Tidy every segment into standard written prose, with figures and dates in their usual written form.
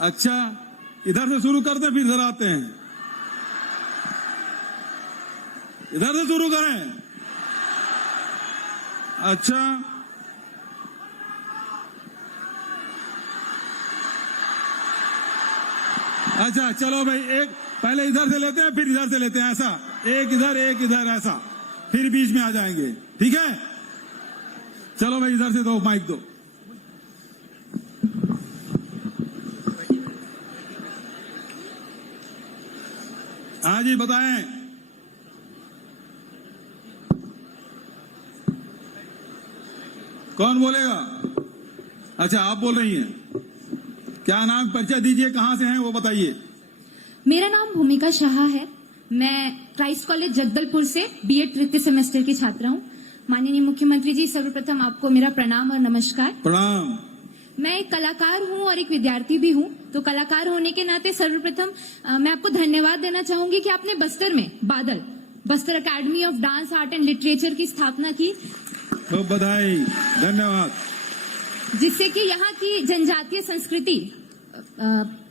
अच्छा, इधर से शुरू करते फिर इधर आते हैं। इधर से शुरू करें। अच्छा, अच्छा चलो भाई, एक पहले इधर से लेते हैं फिर इधर से लेते हैं, ऐसा एक इधर ऐसा, फिर बीच में आ जाएंगे। ठीक है, चलो भाई इधर से दो, माइक दो। हाँ जी बताएं। कौन बोलेगा? अच्छा आप बोल रही हैं, क्या नाम, परिचय दीजिए, कहां से हैं वो बताइए। मेरा नाम भूमिका शाह है। मैं क्राइस्ट कॉलेज जगदलपुर से बीएड तृतीय सेमेस्टर की छात्रा हूँ। माननीय मुख्यमंत्री जी, सर्वप्रथम आपको मेरा प्रणाम और नमस्कार। प्रणाम। मैं एक कलाकार हूँ और एक विद्यार्थी भी हूँ। तो कलाकार होने के नाते सर्वप्रथम मैं आपको धन्यवाद देना चाहूंगी कि आपने बस्तर में Bastar academy of dance, art and literature की स्थापना की। तो बधाई, धन्यवाद। जिससे कि यहाँ की जनजातीय संस्कृति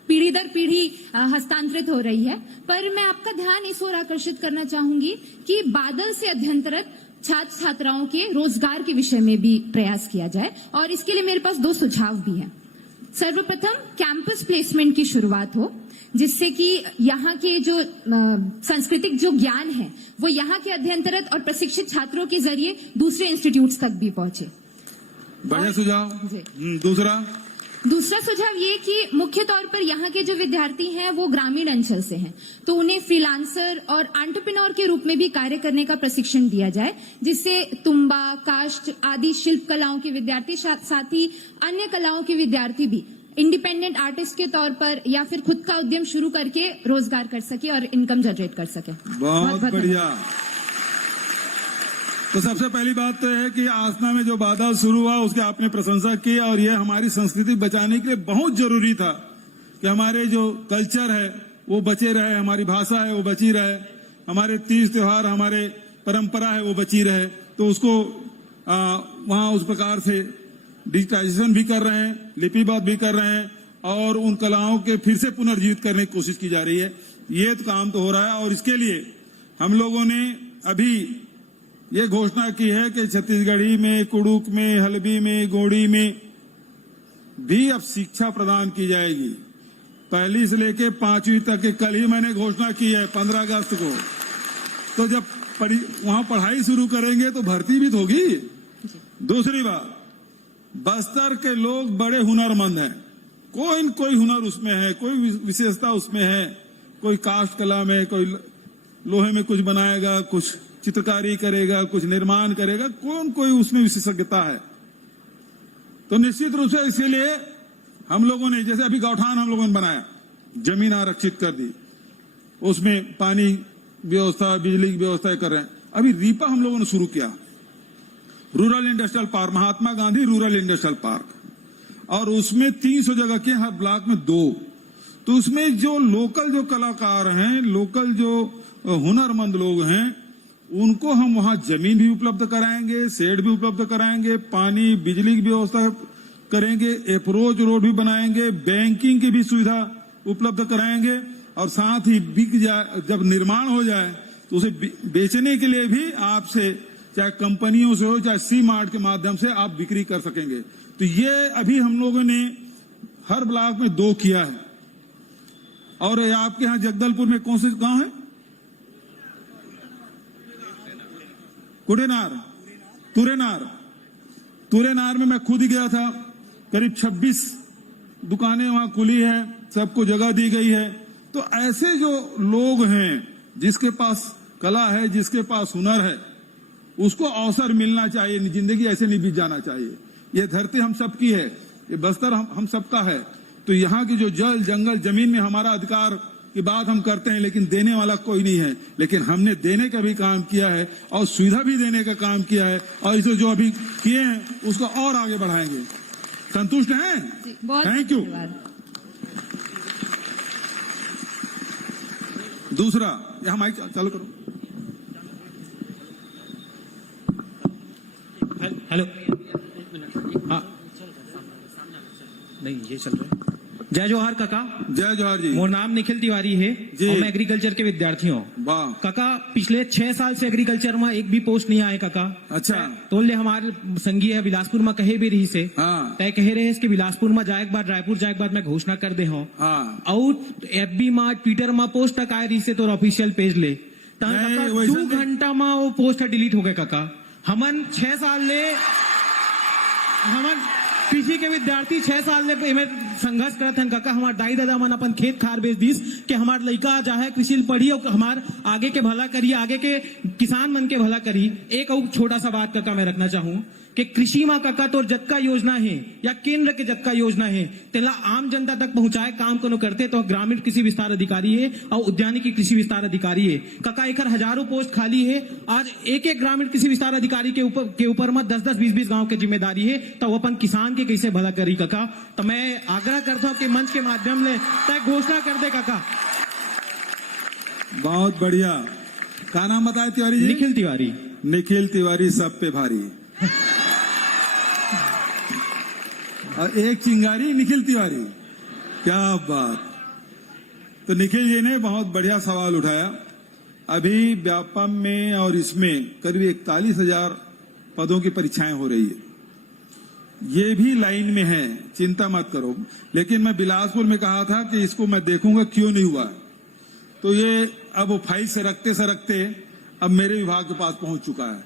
पीढ़ी दर पीढ़ी हस्तांतरित हो रही है। पर मैं आपका ध्यान इस ओर आकर्षित करना चाहूंगी कि बादल से अध्ययनरत छात्र छात्राओं के रोजगार के विषय में भी प्रयास किया जाए, और इसके लिए मेरे पास 2 सुझाव भी हैं। सर्वप्रथम कैंपस प्लेसमेंट की शुरुआत हो, जिससे कि यहाँ के जो सांस्कृतिक जो ज्ञान है वो यहाँ के अध्ययनरत और प्रशिक्षित छात्रों के जरिए दूसरे इंस्टीट्यूट्स तक भी पहुंचे। बढ़िया सुझाव। दूसरा सुझाव ये कि मुख्य तौर पर यहाँ के जो विद्यार्थी हैं वो ग्रामीण अंचल से हैं, तो उन्हें फ्रीलांसर और एंटरप्रेन्योर के रूप में भी कार्य करने का प्रशिक्षण दिया जाए, जिससे तुम्बा, काष्ठ आदि शिल्प कलाओं के विद्यार्थी, साथ ही अन्य कलाओं के विद्यार्थी भी इंडिपेंडेंट आर्टिस्ट के तौर पर या फिर खुद का उद्यम शुरू करके रोजगार कर सके और इनकम जनरेट कर सके। बहुत बढ़िया। तो सबसे पहली बात तो है कि आसना में जो बादल शुरू हुआ उसकी आपने प्रशंसा की, और यह हमारी संस्कृति बचाने के लिए बहुत जरूरी था कि हमारे जो कल्चर है वो बचे रहे, हमारी भाषा है वो बची रहे, हमारे तीज त्योहार, हमारे परंपरा है वो बची रहे। तो उसको वहां उस प्रकार से डिजिटाइजेशन भी कर रहे हैं, लिपिबद्ध भी कर रहे हैं, और उन कलाओं के फिर से पुनर्जीवित करने की कोशिश की जा रही है। ये तो काम तो हो रहा है, और इसके लिए हम लोगों ने अभी ये घोषणा की है कि छत्तीसगढ़ी में, कुड़ुक में, हल्बी में, गोड़ी में भी अब शिक्षा प्रदान की जाएगी, 1 से लेकर 5वीं तक के। कल ही मैंने घोषणा की है 15 अगस्त को। तो जब वहां पढ़ाई शुरू करेंगे तो भर्ती भी तो होगी। दूसरी बात, बस्तर के लोग बड़े हुनरमंद हैं, कोई न कोई हुनर उसमें है, कोई विशेषता उसमें है। कोई काष्ठ कला में, कोई लोहे में कुछ बनाएगा, कुछ चित्रकारी करेगा, कुछ निर्माण करेगा, कोई उसमें विशेषज्ञता है। तो निश्चित रूप से इसके लिए हम लोगों ने, जैसे अभी गौठान हम लोगों ने बनाया, जमीन आरक्षित कर दी, उसमें पानी व्यवस्था, बिजली की व्यवस्था कर रहे हैं। अभी रीपा हम लोगों ने शुरू किया, rural industrial park, Mahatma Gandhi rural industrial park, और उसमें 300 जगह के, हर ब्लॉक में 2। तो उसमें जो लोकल जो कलाकार हैं, लोकल जो हुनरमंद लोग हैं, उनको हम वहां जमीन भी उपलब्ध कराएंगे, शेड भी उपलब्ध कराएंगे, पानी बिजली की व्यवस्था करेंगे, अप्रोच रोड भी बनाएंगे, बैंकिंग की भी सुविधा उपलब्ध कराएंगे, और साथ ही बिक जाए, जब निर्माण हो जाए तो उसे बेचने के लिए भी आपसे, चाहे कंपनियों से हो, चाहे सी मार्ट के माध्यम से आप बिक्री कर सकेंगे। तो ये अभी हम लोगों ने हर ब्लॉक में 2 किया है। और आपके यहाँ जगदलपुर में कौन से गांव है? कुड़ेनार, तुरेनार में मैं खुद ही गया था। करीब 26 दुकानें वहां खुली है, सबको जगह दी गई है। तो ऐसे जो लोग हैं, जिसके पास कला है, जिसके पास हुनर है, उसको अवसर मिलना चाहिए। जिंदगी ऐसे नहीं बीत जाना चाहिए। ये धरती हम सबकी है, ये बस्तर हम सबका है। तो यहाँ की जो जल, जंगल, जमीन में हमारा अधिकार की बात हम करते हैं, लेकिन देने वाला कोई नहीं है। लेकिन हमने देने का भी काम किया है और सुविधा भी देने का काम किया है, और इसे जो अभी किए हैं उसको और आगे बढ़ाएंगे। संतुष्ट हैं? Thank you. दूसरा, यहाँ माइक चालू करो। हेलो, हाँ, नहीं ये चल रहा है। जय जोहार काका। जय जोहार जी। मोर नाम निखिल तिवारी है जी। और मैं एग्रीकल्चर के विद्यार्थी हूँ। वाह। काका पिछले 6 साल से एग्रीकल्चर में एक भी पोस्ट नहीं आए काका। अच्छा। तो ले हमारे संगी है बिलासपुर में कहे भी रही से हाँ। तय कहे रहे कि बिलासपुर में जाए के बाद रायपुर जाए के बाद मैं घोषणा कर दे हूँ। हाँ। और एफबी में ट्विटर में पोस्ट तक आए रही से तो ऑफिशियल पेज ले नहीं, काका वैसा 2 नहीं। घंटा में वो पोस्ट डिलीट हो गए काका। हमन 6 साल ले हमन कृषि के विद्यार्थी 6 साल ले एमे संघर्ष करत हन काका। हमार दाई दादा मन अपन खेत खार बेच दिस कि हमार लड़का चाहे कृषि पढ़ी और हमार आगे के भला करी, आगे के किसान मन के भला करी। एक और छोटा सा बात काका मैं रखना चाहूँ कि कृषि में काका तो जतका योजना है या केंद्र के जतका योजना है तेला आम जनता तक पहुंचाए काम कोनो करते तो ग्रामीण कृषि विस्तार अधिकारी है और उद्यानिकी कृषि विस्तार अधिकारी है काका। एक हजारों पोस्ट खाली है। आज एक एक ग्रामीण कृषि विस्तार अधिकारी के ऊपर में 10-10, 20-20 गांव की जिम्मेदारी है। तो वो अपन किसान के कैसे भला करी काका। तो मैं आग्रह करता हूँ कि मंच के माध्यम से तय घोषणा कर दे काका। बहुत बढ़िया। क्या नाम बताए तिवारी जी? निखिल तिवारी। निखिल तिवारी सब पे भारी। और एक चिंगारी निखिल तिवारी, क्या बात। तो निखिल जी ने बहुत बढ़िया सवाल उठाया। अभी व्यापम में और इसमें करीब 41,000 पदों की परीक्षाएं हो रही है। ये भी लाइन में है, चिंता मत करो। लेकिन मैं बिलासपुर में कहा था कि इसको मैं देखूंगा क्यों नहीं हुआ। तो ये अब वो फाइल से रखते अब मेरे विभाग के पास पहुंच चुका है।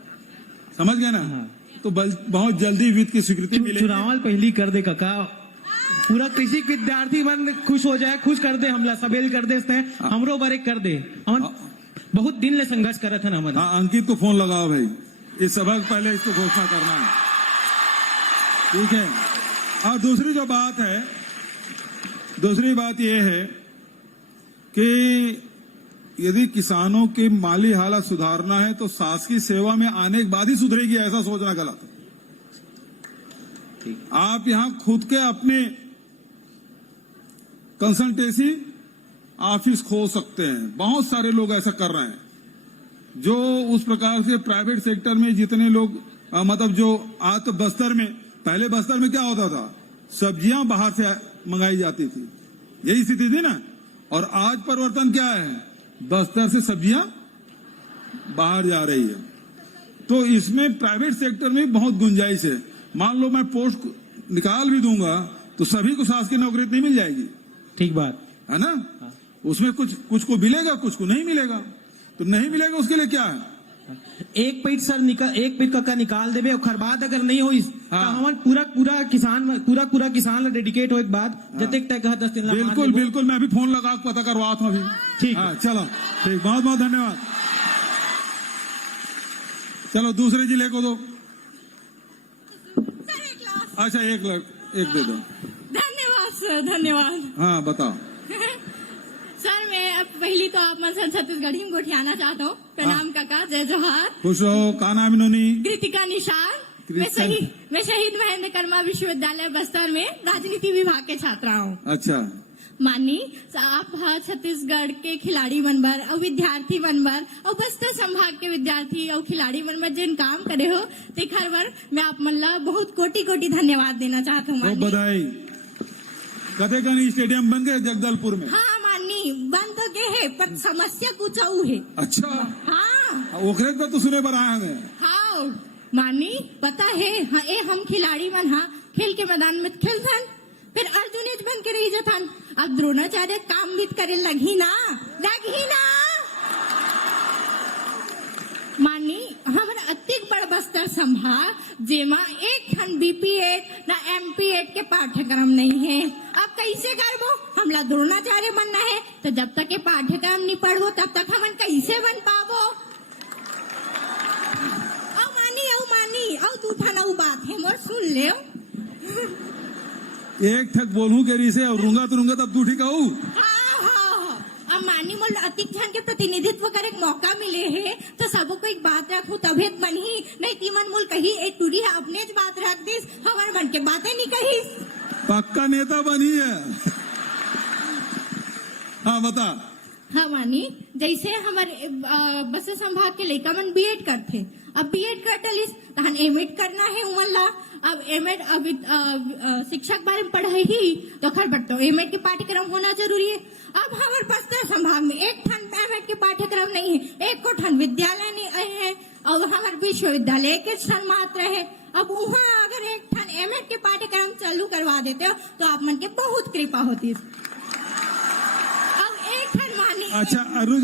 समझ गए ना? हाँ। तो बहुत जल्दी वित्त की स्वीकृति मिलेगी। चुनाव पहली कर दे काका। पूरा कृषि विद्यार्थी मन खुश हो जाए, खुश कर दे, हमला सबेल कर दे, हमरो बरेक कर दे। हम बहुत दिन ले संघर्ष करत है ना। हाँ, अंकित को फोन लगाओ भाई, इस सभा के पहले इसको घोषणा करना है, ठीक है। और दूसरी जो बात है, दूसरी बात यह है कि यदि किसानों की माली हालत सुधारना है तो शासकीय सेवा में आने के बाद ही सुधरेगी, ऐसा सोचना गलत है। आप यहां खुद के अपने कंसल्टेंसी ऑफिस खोल सकते हैं। बहुत सारे लोग ऐसा कर रहे हैं। जो उस प्रकार से प्राइवेट सेक्टर में जितने लोग मतलब जो आज तो बस्तर में, पहले बस्तर में क्या होता था, सब्जियां बाहर से मंगाई जाती थी, यही स्थिति थी ना। और आज परिवर्तन क्या है, बस्तर से सब्जियां बाहर जा रही है। तो इसमें प्राइवेट सेक्टर में बहुत गुंजाइश है। मान लो मैं पोस्ट निकाल भी दूंगा तो सभी को शासकीय नौकरी नहीं मिल जाएगी, ठीक बात है ना। उसमें कुछ को मिलेगा, कुछ को नहीं मिलेगा। तो नहीं मिलेगा उसके लिए क्या है, एक पेट सर एक पेट का निकाल देवे और बाद अगर नहीं हो तो हम पूरा किसान डेडिकेट हो एक बात जते तय कहा 10 दिन। बिल्कुल बिल्कुल, मैं अभी फोन लगा पता करवाता हूँ अभी। ठीक है, चलो ठीक, बहुत बहुत धन्यवाद। चलो दूसरे जिले को दो। अच्छा एक दे दो। धन्यवाद सर, धन्यवाद। हाँ बताओ। सर मैं अब पहली तो आप मन छत्तीसगढ़ी में गोठियाना चाहता हूँ। प्रणाम काका, जय जोहार। खुश रहो। का नाम इन्होंने? कृतिका निशान। मैं शहीद महेंद्र कर्मा विश्वविद्यालय बस्तर में राजनीति विभाग के छात्रा हूँ। अच्छा। मानी आप छत्तीसगढ़ के खिलाड़ी बनबर और विद्यार्थी बनबर और बस्तर संभाग के विद्यार्थी और खिलाड़ी बनबर जिन काम करे हो तेखर बर मैं आप मन ला बहुत कोटि धन्यवाद देना चाहता हूँ। बधाई। कदे का स्टेडियम बन गए जगदलपुर में? हाँ मानी बन तो गए है पर समस्या कुछ और है। अच्छा। हाँ ओखरे पर तो सुने पर आए हमें। हाँ मानी पता है। हाँ ए हम खिलाड़ी मन हाँ खेल के मैदान में खेलथन, फिर अर्जुनेज बन के रही जथन। अब द्रोणाचार्य काम भी करे लगी ना मानी हमारा अतिक बड़ बस्तर संभाग जेमा एक खन BP8 ना MP8 के पाठ्यक्रम नहीं है। अब कैसे करबो, हमला द्रोणाचार्य बनना है तो जब तक ये पाठ्यक्रम नहीं पढ़ो तब तक हम कैसे बन पाबो। औ तू थाना बात है मोर सुन ले। एक ठक बोलूं केरी से और रूंगा तब तू ठीक हूँ। हाँ अब मानी मोल अतिक जन के प्रतिनिधित्व करे मौका मिले है तो सबको को एक बात रखू तभी बनी, नहीं तीमन मोल कही एक टूरी है अपने बात रख दिस, हमारे मन के बातें नहीं कही। पक्का नेता बनी है। हाँ बता। हाँ मानी जैसे हमारे बस्तर संभाग के लड़का मन B.Ed करते, अब B.Ed कर डलिस तहन M.Ed करना है उमन ला। अब एमएड अभी शिक्षक बारे में पढ़े ही तो खैर बट एमएड के पाठ्यक्रम होना जरूरी है। अब हमारे बस्तर संभाग में एक ठन एमएड के पाठ्यक्रम नहीं है, एक को ठन विद्यालय नहीं है और हमारे विश्वविद्यालय के ठन मात्र है। अब वहाँ अगर एक ठन एमएड के पाठ्यक्रम चालू करवा देते हो तो आप मन के बहुत कृपा होती है। अब एक ठन मानी अच्छा रुक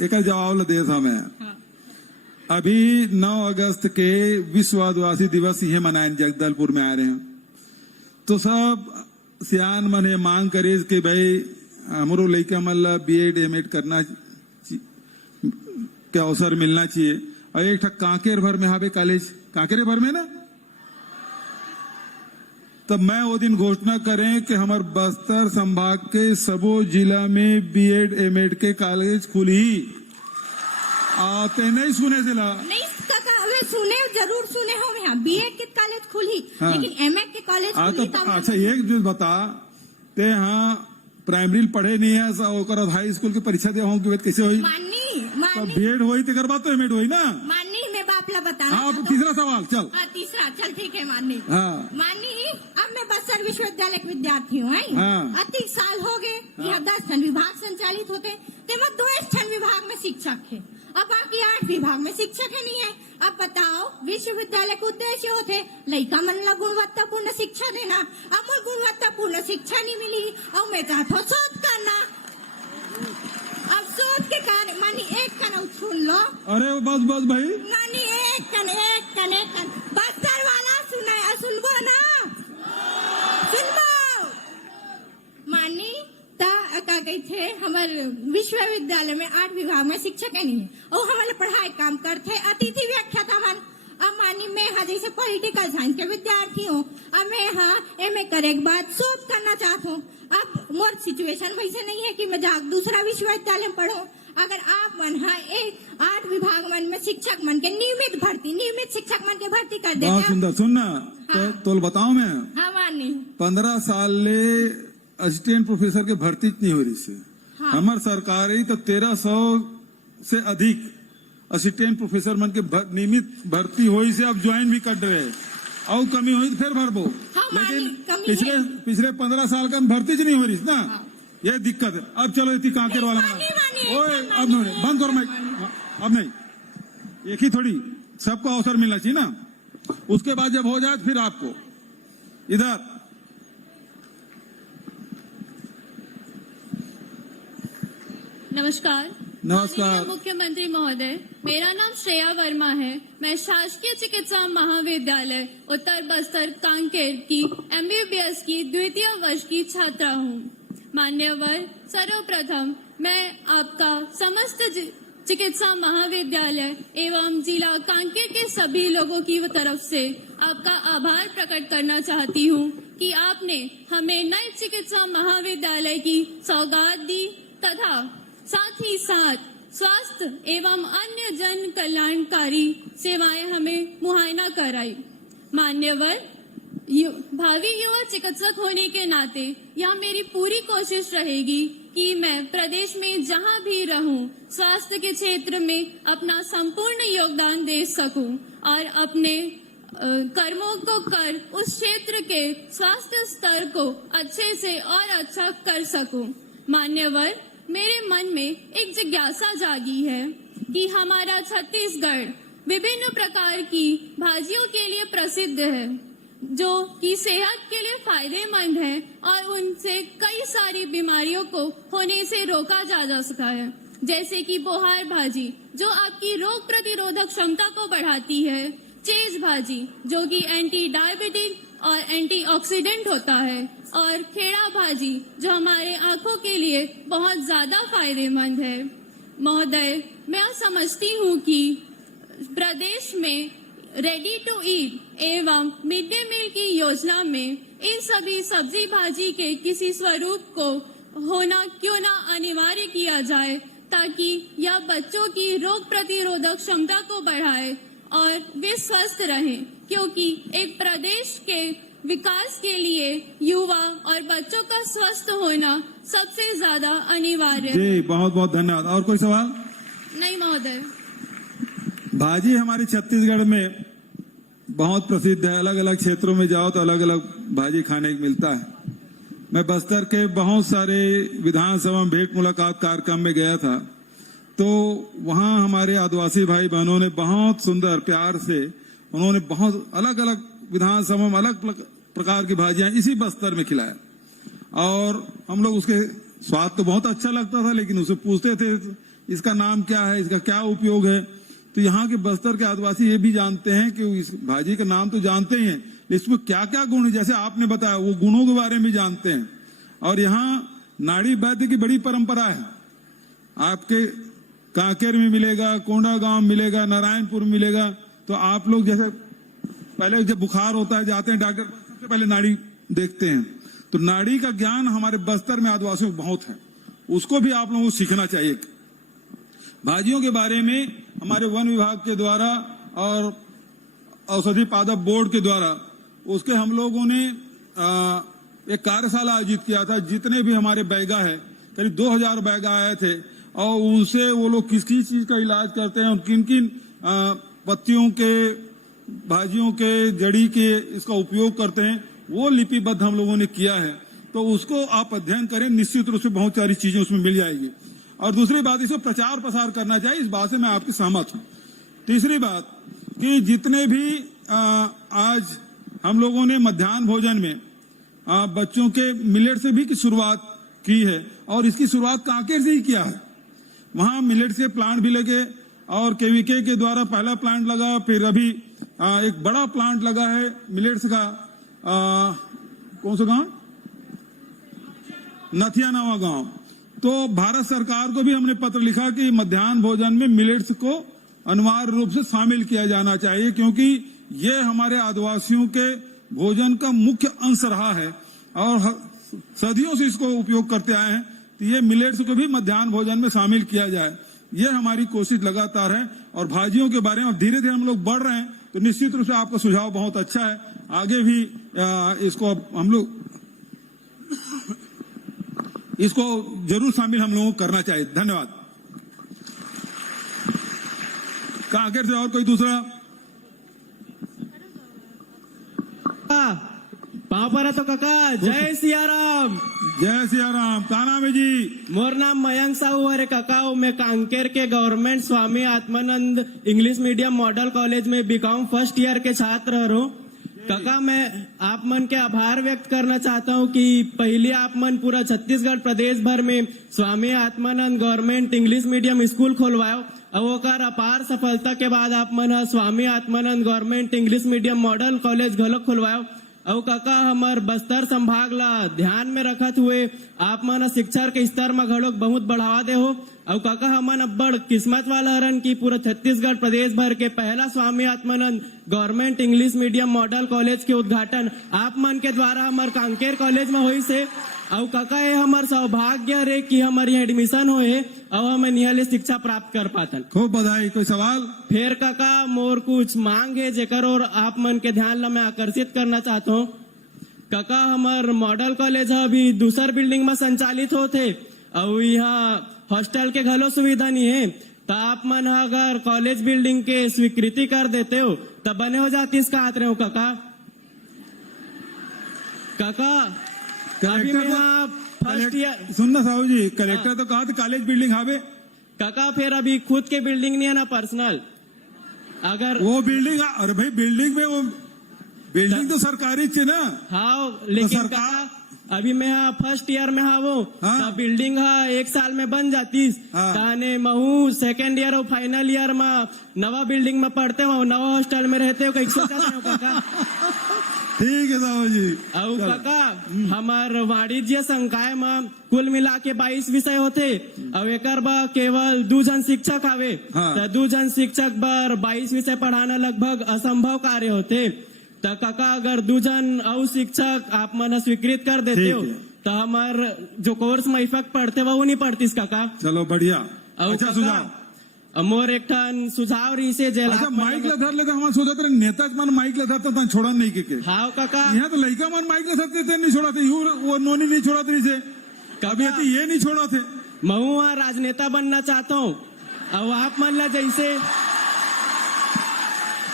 एक जवाब दे था मैं। अभी 9 अगस्त के विश्व आदिवासी दिवस ये मनाए जगदलपुर में आ रहे हैं, तो सब सियान मन ये मांग करे कि भाई हमरो लड़का मतलब बीएड एमएड करना के अवसर मिलना चाहिए। और एक ठक कांकेर भर में हावे कॉलेज, कांकेर भर में ना, तब मैं वो दिन घोषणा करें कि हमारे बस्तर संभाग के सबो जिला में बीएड एमएड के कॉलेज खुली आते नहीं सुने जिला नहीं वे सुने जरूर सुने हो यहाँ बीएड के कॉलेज खुली हाँ। लेकिन एमएड के कॉलेज खुली तो अच्छा एक जो बता ते हाँ प्राइमरी पढ़े नहीं है ओकर हाई स्कूल की परीक्षा दे होंगे कैसे हुई मानी बीएड हुई तेकर बाद तो एमएड हुई ना। मानी मैं बापला बताना हाँ तीसरा सवाल चल। हाँ तीसरा चल ठीक है मानी। हाँ मानी अब मैं बस्तर विश्वविद्यालय के विद्यार्थी हूँ हाँ। 30 साल हो गए यहाँ 10 ठन विभाग संचालित होते तेमा 2 ठन विभाग में शिक्षक है, अब बाकी 8 विभाग में शिक्षक है नहीं है। अब बताओ विश्वविद्यालय के उद्देश्य होते लड़का मन ला गुणवत्तापूर्ण शिक्षा देना, अब मुझे गुणवत्तापूर्ण शिक्षा नहीं मिली और मैं चाहता हूँ शोध करना। अब शोध के कार्य मानी एक कन सुन लो। अरे बस भाई मानी एक कन बस्तर वाला सुनाए सुनबो ना सुनबो मानी का कही थे हमारे विश्वविद्यालय में 8 विभाग में शिक्षक है नहीं और हमारे पढ़ाई काम करते अतिथि व्याख्याता मन। अब मानी मैं हाँ जैसे पॉलिटिकल साइंस के विद्यार्थी हूँ, अब मैं हाँ एमए करे के बाद शोध करना चाहता हूँ। अब मोर सिचुएशन वैसे नहीं है कि मैं जा दूसरा विश्वविद्यालय में पढ़ूं। अगर आप मन हाँ 8 विभाग मन में शिक्षक मन के नियमित शिक्षक मन के भर्ती कर देते बहुत सुंदर सुनना हाँ। तो बताओ मैं हाँ मानी 15 साल ले असिस्टेंट प्रोफेसर के भर्ती नहीं हो रही से हाँ। हमार सरकारी तो 1300 से अधिक असिस्टेंट प्रोफेसर मन के नियमित भर्ती हुई से अब ज्वाइन भी कर रहे और कमी हुई तो फिर भरबो। हाँ, लेकिन पिछले 15 साल का भर्ती नहीं हो रही ना हाँ। ये दिक्कत है। अब चलो इतनी कांकेर वाला ओए अब नहीं बंद करो माइक, अब नहीं एक ही थोड़ी सबको अवसर मिलना चाहिए ना, उसके बाद जब हो जाए फिर आपको इधर। नमस्कार माननीय मुख्यमंत्री महोदय, मेरा नाम श्रेया वर्मा है। मैं शासकीय चिकित्सा महाविद्यालय उत्तर बस्तर कांकेर की एमबीबीएस की 2य वर्ष की छात्रा हूँ। मान्यवर, सर्वप्रथम मैं आपका समस्त चिकित्सा महाविद्यालय एवं जिला कांकेर के सभी लोगों की तरफ से आपका आभार प्रकट करना चाहती हूँ कि आपने हमें नए चिकित्सा महाविद्यालय की सौगात दी तथा साथ ही साथ स्वास्थ्य एवं अन्य जन कल्याणकारी सेवाएं हमें मुहैया कराई। मान्यवर, भावी युवा चिकित्सक होने के नाते यह मेरी पूरी कोशिश रहेगी कि मैं प्रदेश में जहां भी रहूं स्वास्थ्य के क्षेत्र में अपना संपूर्ण योगदान दे सकूं और अपने कर्मों को कर उस क्षेत्र के स्वास्थ्य स्तर को अच्छे से और अच्छा कर सकूं। मान्यवर, मेरे मन में एक जिज्ञासा जागी है कि हमारा छत्तीसगढ़ विभिन्न प्रकार की भाजियों के लिए प्रसिद्ध है जो कि सेहत के लिए फायदेमंद है और उनसे कई सारी बीमारियों को होने से रोका जा सकता है, जैसे कि बोहार भाजी जो आपकी रोग प्रतिरोधक क्षमता को बढ़ाती है, चेज भाजी जो कि एंटी डायबिटिक और एंटीऑक्सीडेंट होता है, और खेड़ा भाजी जो हमारे आंखों के लिए बहुत ज्यादा फायदेमंद है। महोदय, मैं समझती हूँ कि प्रदेश में रेडी टू ईट एवं मिड डे मील की योजना में इन सभी सब्जी भाजी के किसी स्वरूप को होना क्यों ना अनिवार्य किया जाए ताकि यह बच्चों की रोग प्रतिरोधक क्षमता को बढ़ाए और वे स्वस्थ रहें, क्योंकि एक प्रदेश के विकास के लिए युवा और बच्चों का स्वस्थ होना सबसे ज्यादा अनिवार्य है। जी बहुत बहुत धन्यवाद। और कोई सवाल? नहीं महोदय। भाजी हमारे छत्तीसगढ़ में बहुत प्रसिद्ध है। अलग अलग क्षेत्रों में जाओ तो अलग अलग भाजी खाने को मिलता है। मैं बस्तर के बहुत सारे विधानसभा में भेंट मुलाकात कार्यक्रम में गया था, तो वहां हमारे आदिवासी भाई बहनों ने बहुत सुंदर प्यार से उन्होंने बहुत अलग अलग विधानसभा में अलग प्रकार की भाजियां इसी बस्तर में खिलाया, और हम लोग उसके स्वाद तो बहुत अच्छा लगता था, लेकिन उसे पूछते थे इसका नाम क्या है, इसका क्या उपयोग है। तो यहाँ के बस्तर के आदिवासी ये भी जानते हैं कि इस भाजी का नाम तो जानते ही हैं, इसमें क्या क्या गुण है, जैसे आपने बताया वो गुणों के बारे में जानते हैं। और यहाँ नाड़ी वैद्य की बड़ी परंपरा है। आपके कांकेर में मिलेगा, कोंडागांव मिलेगा, नारायणपुर मिलेगा। तो आप लोग जैसे पहले जब बुखार होता है जाते हैं डॉक्टर, सबसे पहले नाड़ी देखते हैं। तो नाड़ी का ज्ञान हमारे बस्तर में आदिवासियों को बहुत है, उसको भी आप लोगों को सीखना चाहिए। भाजियों के बारे में हमारे वन विभाग के द्वारा और औषधि पादप बोर्ड के द्वारा उसके हम लोगों ने एक कार्यशाला आयोजित किया था। जितने भी हमारे बैगा है, करीब 2000 बैगा आए थे, और उनसे वो लोग किस किस चीज का इलाज करते हैं और किन किन पत्तियों के, भाजियों के, जड़ी के इसका उपयोग करते हैं, वो लिपिबद्ध हम लोगों ने किया है। तो उसको आप अध्ययन करें, निश्चित रूप से बहुत सारी चीजें उसमें मिल जाएगी। और दूसरी बात, इसको प्रचार प्रसार करना चाहिए, इस बात से मैं आपकी सहमत हूं। तीसरी बात कि जितने भी आज हम लोगों ने मध्याह्न भोजन में बच्चों के मिलेट से भी की शुरुआत की है, और इसकी शुरुआत कांकेर से ही किया है। वहां मिलेट के प्लांट भी लगे, और केवीके के द्वारा पहला प्लांट लगा, फिर अभी एक बड़ा प्लांट लगा है मिलेट्स का। कौन सा गांव? नथिया नवा गांव। तो भारत सरकार को भी हमने पत्र लिखा कि मध्याह्न भोजन में मिलेट्स को अनिवार्य रूप से शामिल किया जाना चाहिए, क्योंकि ये हमारे आदिवासियों के भोजन का मुख्य अंश रहा है और सदियों से इसको उपयोग करते आए हैं। तो ये मिलेट्स को भी मध्याह्न भोजन में शामिल किया जाए, ये हमारी कोशिश लगातार है। और भाजियों के बारे में धीरे धीरे हम लोग बढ़ रहे हैं, तो निश्चित रूप से आपका सुझाव बहुत अच्छा है। आगे भी इसको हम लोग इसको जरूर शामिल हम लोगों को करना चाहिए। धन्यवाद। कांकेर से और कोई दूसरा? पाँव पर तो काका, जय सिया राम। जय सिया राम। का नाम है जी? मोर नाम मयंक साहू है काका। मैं कांकेर के government Swami Atmanand English medium model college में बीकॉम फर्स्ट ईयर के छात्र हूँ काका। मैं आप मन के आभार व्यक्त करना चाहता हूँ कि पहले आप मन पूरा छत्तीसगढ़ प्रदेश भर में Swami Atmanand government English medium school खोलवाओ, और ओकर अपार सफलता के बाद आप मन Swami Atmanand government English medium model college घलोक खोलवाओ। और काका हमार बस्तर संभाग ला ध्यान में रखत हुए आप मन शिक्षा के स्तर में घड़ोक बहुत बढ़ावा दे हो। और काका हमन अब्बड़ किस्मत वाला हरन की पूरा छत्तीसगढ़ प्रदेश भर के पहला Swami Atmanand government English medium model college के उद्घाटन आप मन के द्वारा हमार कांकेर कॉलेज में हुई से। और काका ये हमार सौभाग्य रे कि हमारे यहाँ एडमिशन हुए और हमें निहले शिक्षा प्राप्त कर पातन। खूब बधाई। कोई सवाल? फिर काका मोर कुछ मांग है जेकर और आप मन के ध्यान ला मैं आकर्षित करना चाहता हूँ। काका हमार मॉडल कॉलेज अभी दूसर बिल्डिंग में संचालित होते, और यहाँ हॉस्टल के घलो सुविधा नहीं है। तो आप मन अगर कॉलेज बिल्डिंग के स्वीकृति कर देते हो तब बने हो जाती इसका हाथ रहे हो काका। अभी मैं फर्स्ट ईयर। सुनना साहू जी, कलेक्टर तो कहा था कॉलेज बिल्डिंग हावे काका, फिर अभी खुद के बिल्डिंग नहीं है ना पर्सनल। अगर वो बिल्डिंग, अरे भाई बिल्डिंग में वो बिल्डिंग तो सरकारी थी ना। हाँ लेकिन तो सरकार काका अभी मैं फर्स्ट ईयर में हाँ वो हाँ। बिल्डिंग एक साल में बन जाती। हाँ। ताने महू सेकेंड ईयर और फाइनल ईयर में नवा बिल्डिंग में पढ़ते हो, नवा हॉस्टल में रहते हो, कैसे काका। ठीक है साहू जी। और काका हमार वाणिज्य संकाय में कुल मिला के 22 विषय होते, और एक केवल 2 जन शिक्षक आवे। हाँ। तो 2 जन शिक्षक बर 22 विषय पढ़ाना लगभग असंभव कार्य होते। तो काका अगर 2 जन और शिक्षक आप मन स्वीकृत कर देते हो तो हमार जो कोर्स में इफेक्ट पढ़ते वो नहीं पढ़तीस काका। चलो बढ़िया। और अच्छा सुझाव। मोर एक ठन सुझाव रही से जेल अच्छा माइक ला धर लेते हमारे सोचते रहे नेता मन माइक ला धरता था छोड़ा नहीं के हाँ काका। यहाँ तो लड़का मन माइक ला धरते थे नहीं छोड़ा थे, वो नोनी नहीं छोड़ा थे से कभी ये नहीं छोड़ा थे। मैं वहाँ राजनेता बनना चाहता हूँ, और आप मन ला जैसे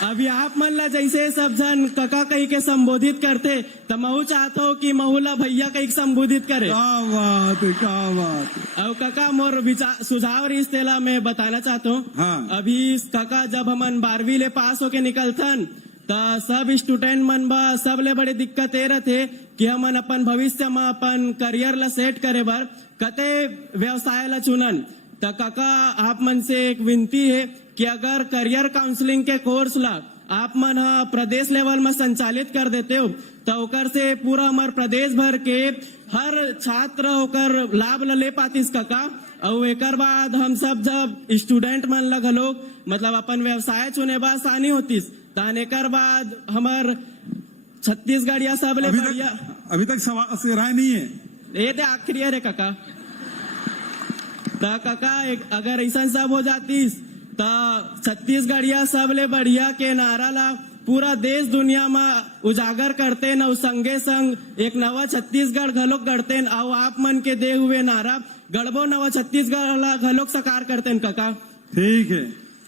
अभी आप मन ला जैसे सब जन कका कही के संबोधित करते तो महू चाहता हूँ कि महू ला भैया कही के संबोधित करे। क्या बात है, क्या बात है। और काका मोर सुझाव रिश्ते ला मैं बताना चाहता हूँ। हाँ। अभी काका जब हमन 12वीं ले पास होके निकलथन तो सब स्टूडेंट मन बा सब ले बड़ी दिक्कत ये रहते कि हमन अपन भविष्य में अपन करियर ला सेट करे बर कते व्यवसाय ला चुनन। तो काका आप मन से एक विनती है कि अगर करियर काउंसलिंग के कोर्स ला आप मन प्रदेश लेवल में संचालित कर देते हो तो ओकर से पूरा हमार प्रदेश भर के हर छात्र होकर लाभ ले पातीस काका। और एक बाद हम सब जब स्टूडेंट मन लग लोग मतलब अपन व्यवसाय चुने बा आसानी होतीस तान एकर बाद हमार छत्तीसगढ़ या सब ले बढ़िया। अभी तक सवाल राय नहीं है। ये तो आखिरी है रे काका। तो काका अगर ऐसा सब हो जातीस तो छत्तीसगढ़ या सब ले बढ़िया के नारा ला पूरा देश दुनिया में उजागर करते न संगे संग एक नवा छत्तीसगढ़ घलोक गढ़ते और आप मन के दे हुए नारा गढ़बो नवा छत्तीसगढ़ ला घलोक साकार करते काका। ठीक है,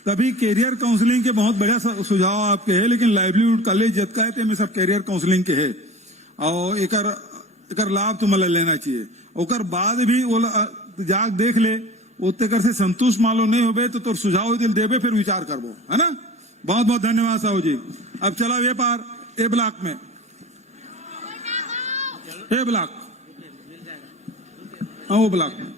तभी कैरियर काउंसलिंग के बहुत बढ़िया सुझाव आपके है, लेकिन लाइवलीहुड कॉलेज जतका है में सब कैरियर काउंसलिंग के है और एकर लाभ तुम्हें लेना चाहिए। ओकर बाद भी वो जाग देख ले उत्तर से संतुष्ट मालूम नहीं होबे तो तोर सुझाव दिल देबे फिर विचार करबो, है ना। बहुत बहुत धन्यवाद साहू जी। अब चला वे पार ए ब्लॉक में, ए ब्लॉक, हाँ वो ब्लॉक में।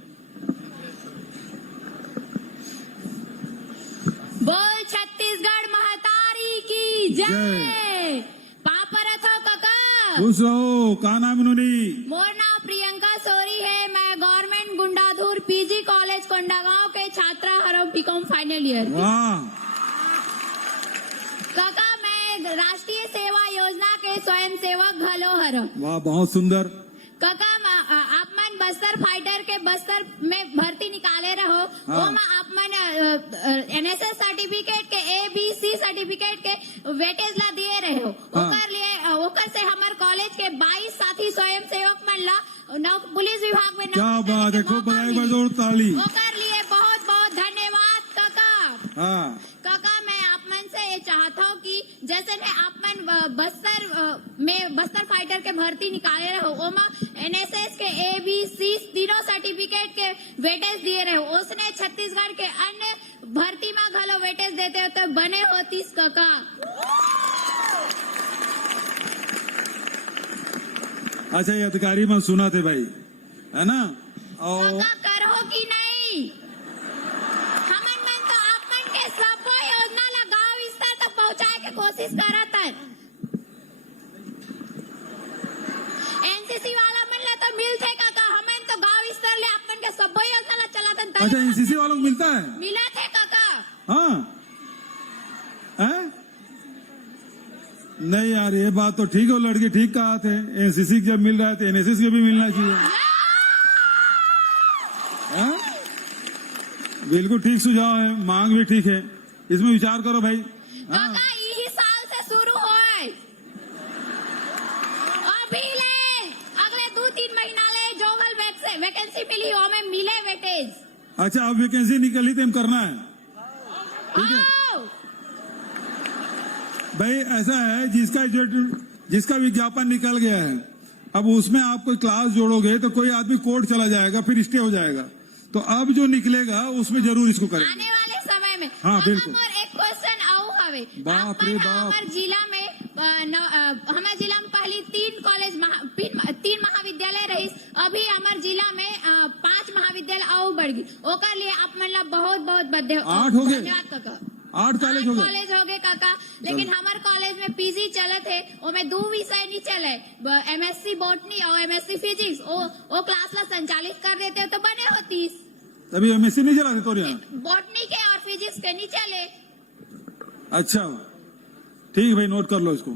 बोल छत्तीसगढ़ महतारी की जय। पापर अथो काका। खुश रहो। का नाम इन्होंने? मोर नाम प्रियंका सोरी है। मैं government Gundadhur PG college Kondagaon के छात्रा हरो बीकॉम फाइनल ईयर। वाह काका मैं राष्ट्रीय सेवा योजना के स्वयं सेवक घलो हरो। वाह, बहुत सुंदर। काका आप मन बस्तर फाइटर के बस्तर में भर्ती निकाले रहो। हाँ। वो में आप मन एनएसएस सर्टिफिकेट के ABC सर्टिफिकेट के वेटेज ला दिए रहे हो। हाँ। ओकर से हमार कॉलेज के 22 साथी स्वयं सेवक मन ला पुलिस विभाग में क्या बात है, खूब बधाई बजोड़ ताली। ओकर लिए बहुत बहुत धन्यवाद काका। हाँ काका मैं आप मन से ये चाहता हूँ कि जैसे ने आप मन बस्तर फाइटर के भर्ती निकाले रहो ओमा एनएसएस के ABC तीनों सर्टिफिकेट के वेटेज दिए रहे हो। उसने छत्तीसगढ़ के अन्य भर्ती में घलो वेटेज देते हो तो बने होतीस काका। अच्छा, ये अधिकारी में सुना थे भाई, है ना। और काका करो कि नहीं? हमन मन तो आप मन के सब योजना ला गांव स्तर तक पहुंचाए के कोशिश करत है। एनसीसी वाला मन ला तो मिलते काका, हमन तो गांव स्तर ले आप मन के सब योजना ला चलातन। अच्छा, एनसीसी वालों को मिलता है? मिला थे काका। हाँ है? नहीं यार, ये बात तो ठीक है, लड़के ठीक कहा थे। एनसीसी जब मिल रहा है तो एनएसएस के भी मिलना चाहिए। हाँ? बिल्कुल ठीक सुझाव है, मांग भी ठीक है, इसमें विचार करो भाई। हाँ। काका यही साल से शुरू होए, अभी ले अगले 2-3 महीना ले जो भल वैकेंसी मिली हो में मिले वेटेज। अच्छा, अब वैकेंसी निकली तो हम करना है, ठीक है भाई। ऐसा है जिसका विज्ञापन निकल गया है, अब उसमें आप कोई क्लास जोड़ोगे तो कोई आदमी कोर्ट चला जाएगा, फिर स्टे हो जाएगा। तो अब जो निकलेगा उसमें जरूर इसको करेंगे आने वाले समय में। हाँ, बिल्कुल। और एक क्वेश्चन आऊ हवे, बाप रे बाप। हमारे जिला में पहले 3 महाविद्यालय रही, अभी हमारे जिला में 5 महाविद्यालय आऊ बढ़ गई। ओकर लिए आप मन ला बहुत बहुत 8 हो गए, धन्यवाद काका। 8 कॉलेज हो गए। कॉलेज हो गए काका, लेकिन हमारे कॉलेज में पीजी चलत है, उसमें 2 विषय नहीं चले, MSc बॉटनी और MSc फिजिक्स। वो क्लास ला संचालित कर देते हो तो बने होतीस। तभी MSc नहीं चला तो यहाँ बॉटनी के और फिजिक्स के नहीं चले। अच्छा ठीक है भाई, नोट कर लो इसको।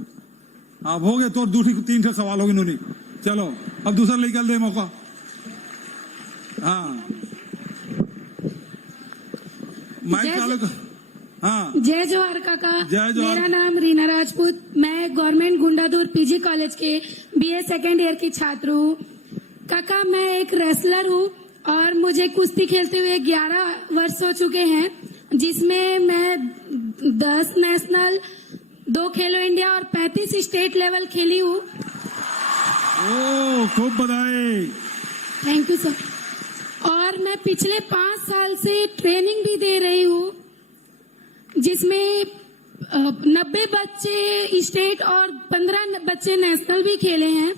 अब हो गए तो 2-3 सवाल हो गए नूनी। चलो अब दूसरा निकाल दे मौका। हाँ माइक चालू कर। हाँ जय जोहार काका। जय जोहार। मेरा नाम रीना राजपूत, मैं गवर्नमेंट गुंडाधुर पीजी कॉलेज के BA सेकेंड ईयर की छात्र हूँ। काका मैं एक रेसलर हूँ और मुझे कुश्ती खेलते हुए 11 वर्ष हो चुके हैं, जिसमें मैं 10 नेशनल 2 खेलो इंडिया और 35 स्टेट लेवल खेली हूँ। ओ खूब बधाई। Thank you sir. और मैं पिछले 5 साल से ट्रेनिंग भी दे रही हूँ, जिसमें 90 बच्चे स्टेट और 15 बच्चे नेशनल भी खेले हैं,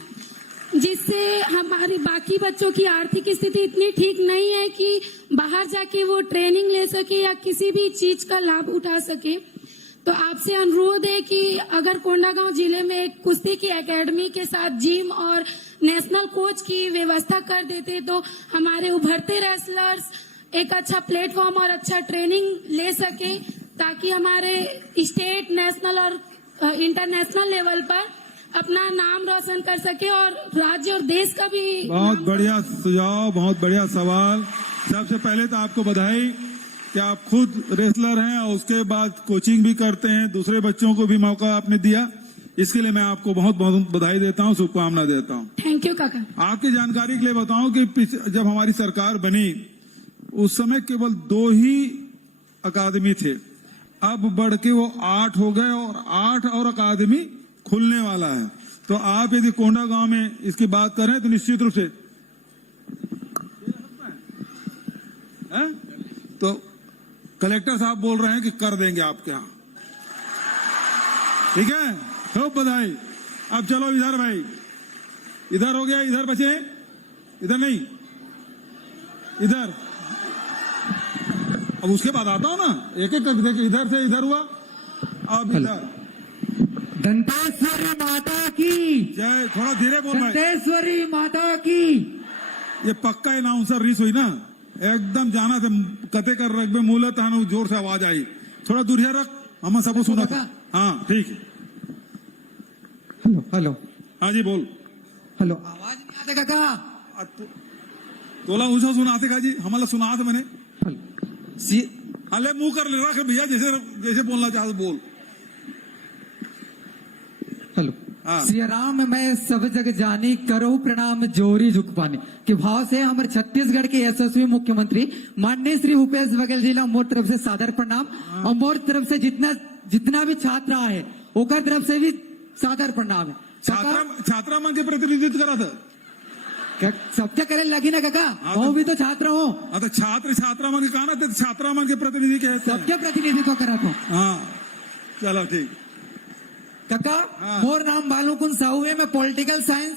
जिससे हमारे बाकी बच्चों की आर्थिक स्थिति इतनी ठीक नहीं है कि बाहर जाके वो ट्रेनिंग ले सके या किसी भी चीज का लाभ उठा सके। तो आपसे अनुरोध है कि अगर कोंडागांव जिले में एक कुश्ती की एकेडमी के साथ जिम और नेशनल कोच की व्यवस्था कर देते तो हमारे उभरते रेसलर्स एक अच्छा प्लेटफॉर्म और अच्छा ट्रेनिंग ले सके, ताकि हमारे स्टेट, नेशनल और इंटरनेशनल लेवल पर अपना नाम रोशन कर सके और राज्य और देश का भी। बहुत बढ़िया सुझाव, बहुत बढ़िया सवाल। सबसे पहले तो आपको बधाई कि आप खुद रेसलर हैं और उसके बाद कोचिंग भी करते हैं, दूसरे बच्चों को भी मौका आपने दिया। इसके लिए मैं आपको बहुत बहुत बधाई देता हूं, शुभकामना देता हूं। थैंक यू काका। आपकी जानकारी के लिए बताऊं कि जब हमारी सरकार बनी उस समय केवल 2 ही अकादमी थे, अब बढ़ के वो 8 हो गए और 8 और अकादमी खुलने वाला है। तो आप यदि कोंडागांव में इसकी बात करें तो निश्चित रूप से है? तो कलेक्टर साहब बोल रहे हैं कि कर देंगे आपके यहाँ, ठीक है? खूब बधाई। अब चलो इधर भाई, इधर हो गया, इधर बचे, इधर नहीं, इधर। अब उसके बाद आता हूं ना, एक एक करके, इधर से इधर हुआ, अब इधर। दंतेश्वरी माता की जय। थोड़ा धीरे बोल भाई। दंतेश्वरी माता की। ये पक्का अनाउंसर रीस हुई ना, एकदम जाना थे कते कर रख में मूलत जोर से आवाज आई। थोड़ा दूर रख, हम सबको सुना था। हाँ ठीक है। Hello hello. हाँ जी बोल। हेलो, आवाज नहीं आते काका? तोला ऊंचा सुनाते का जी, हमारा सुना था मैंने। हेलो। अले मुंह कर ले रहा भैया, जैसे जैसे बोलना चाहते बोल। हेलो। हाँ। श्री राम मैं सब जग जानी, करो प्रणाम जोरी झुक पानी के भाव से हमारे छत्तीसगढ़ के यशस्वी मुख्यमंत्री माननीय श्री भूपेश बघेल जी ला मोर तरफ से सादर प्रणाम। और मोर तरफ से जितना भी छात्रा है ओकर तरफ से भी सादर प्रणाम है। छात्रा मन के प्रतिनिधित्व करा था सबके करे लगी ना काका? हाँ, वो भी तो छात्र हो। तो छात्रा मन के कहा ना, छात्रा मन के प्रतिनिधि के सबके प्रतिनिधित्व करा था। हाँ चलो ठीक। काका हाँ। मोर नाम बालूकुंद साहू है, मैं political science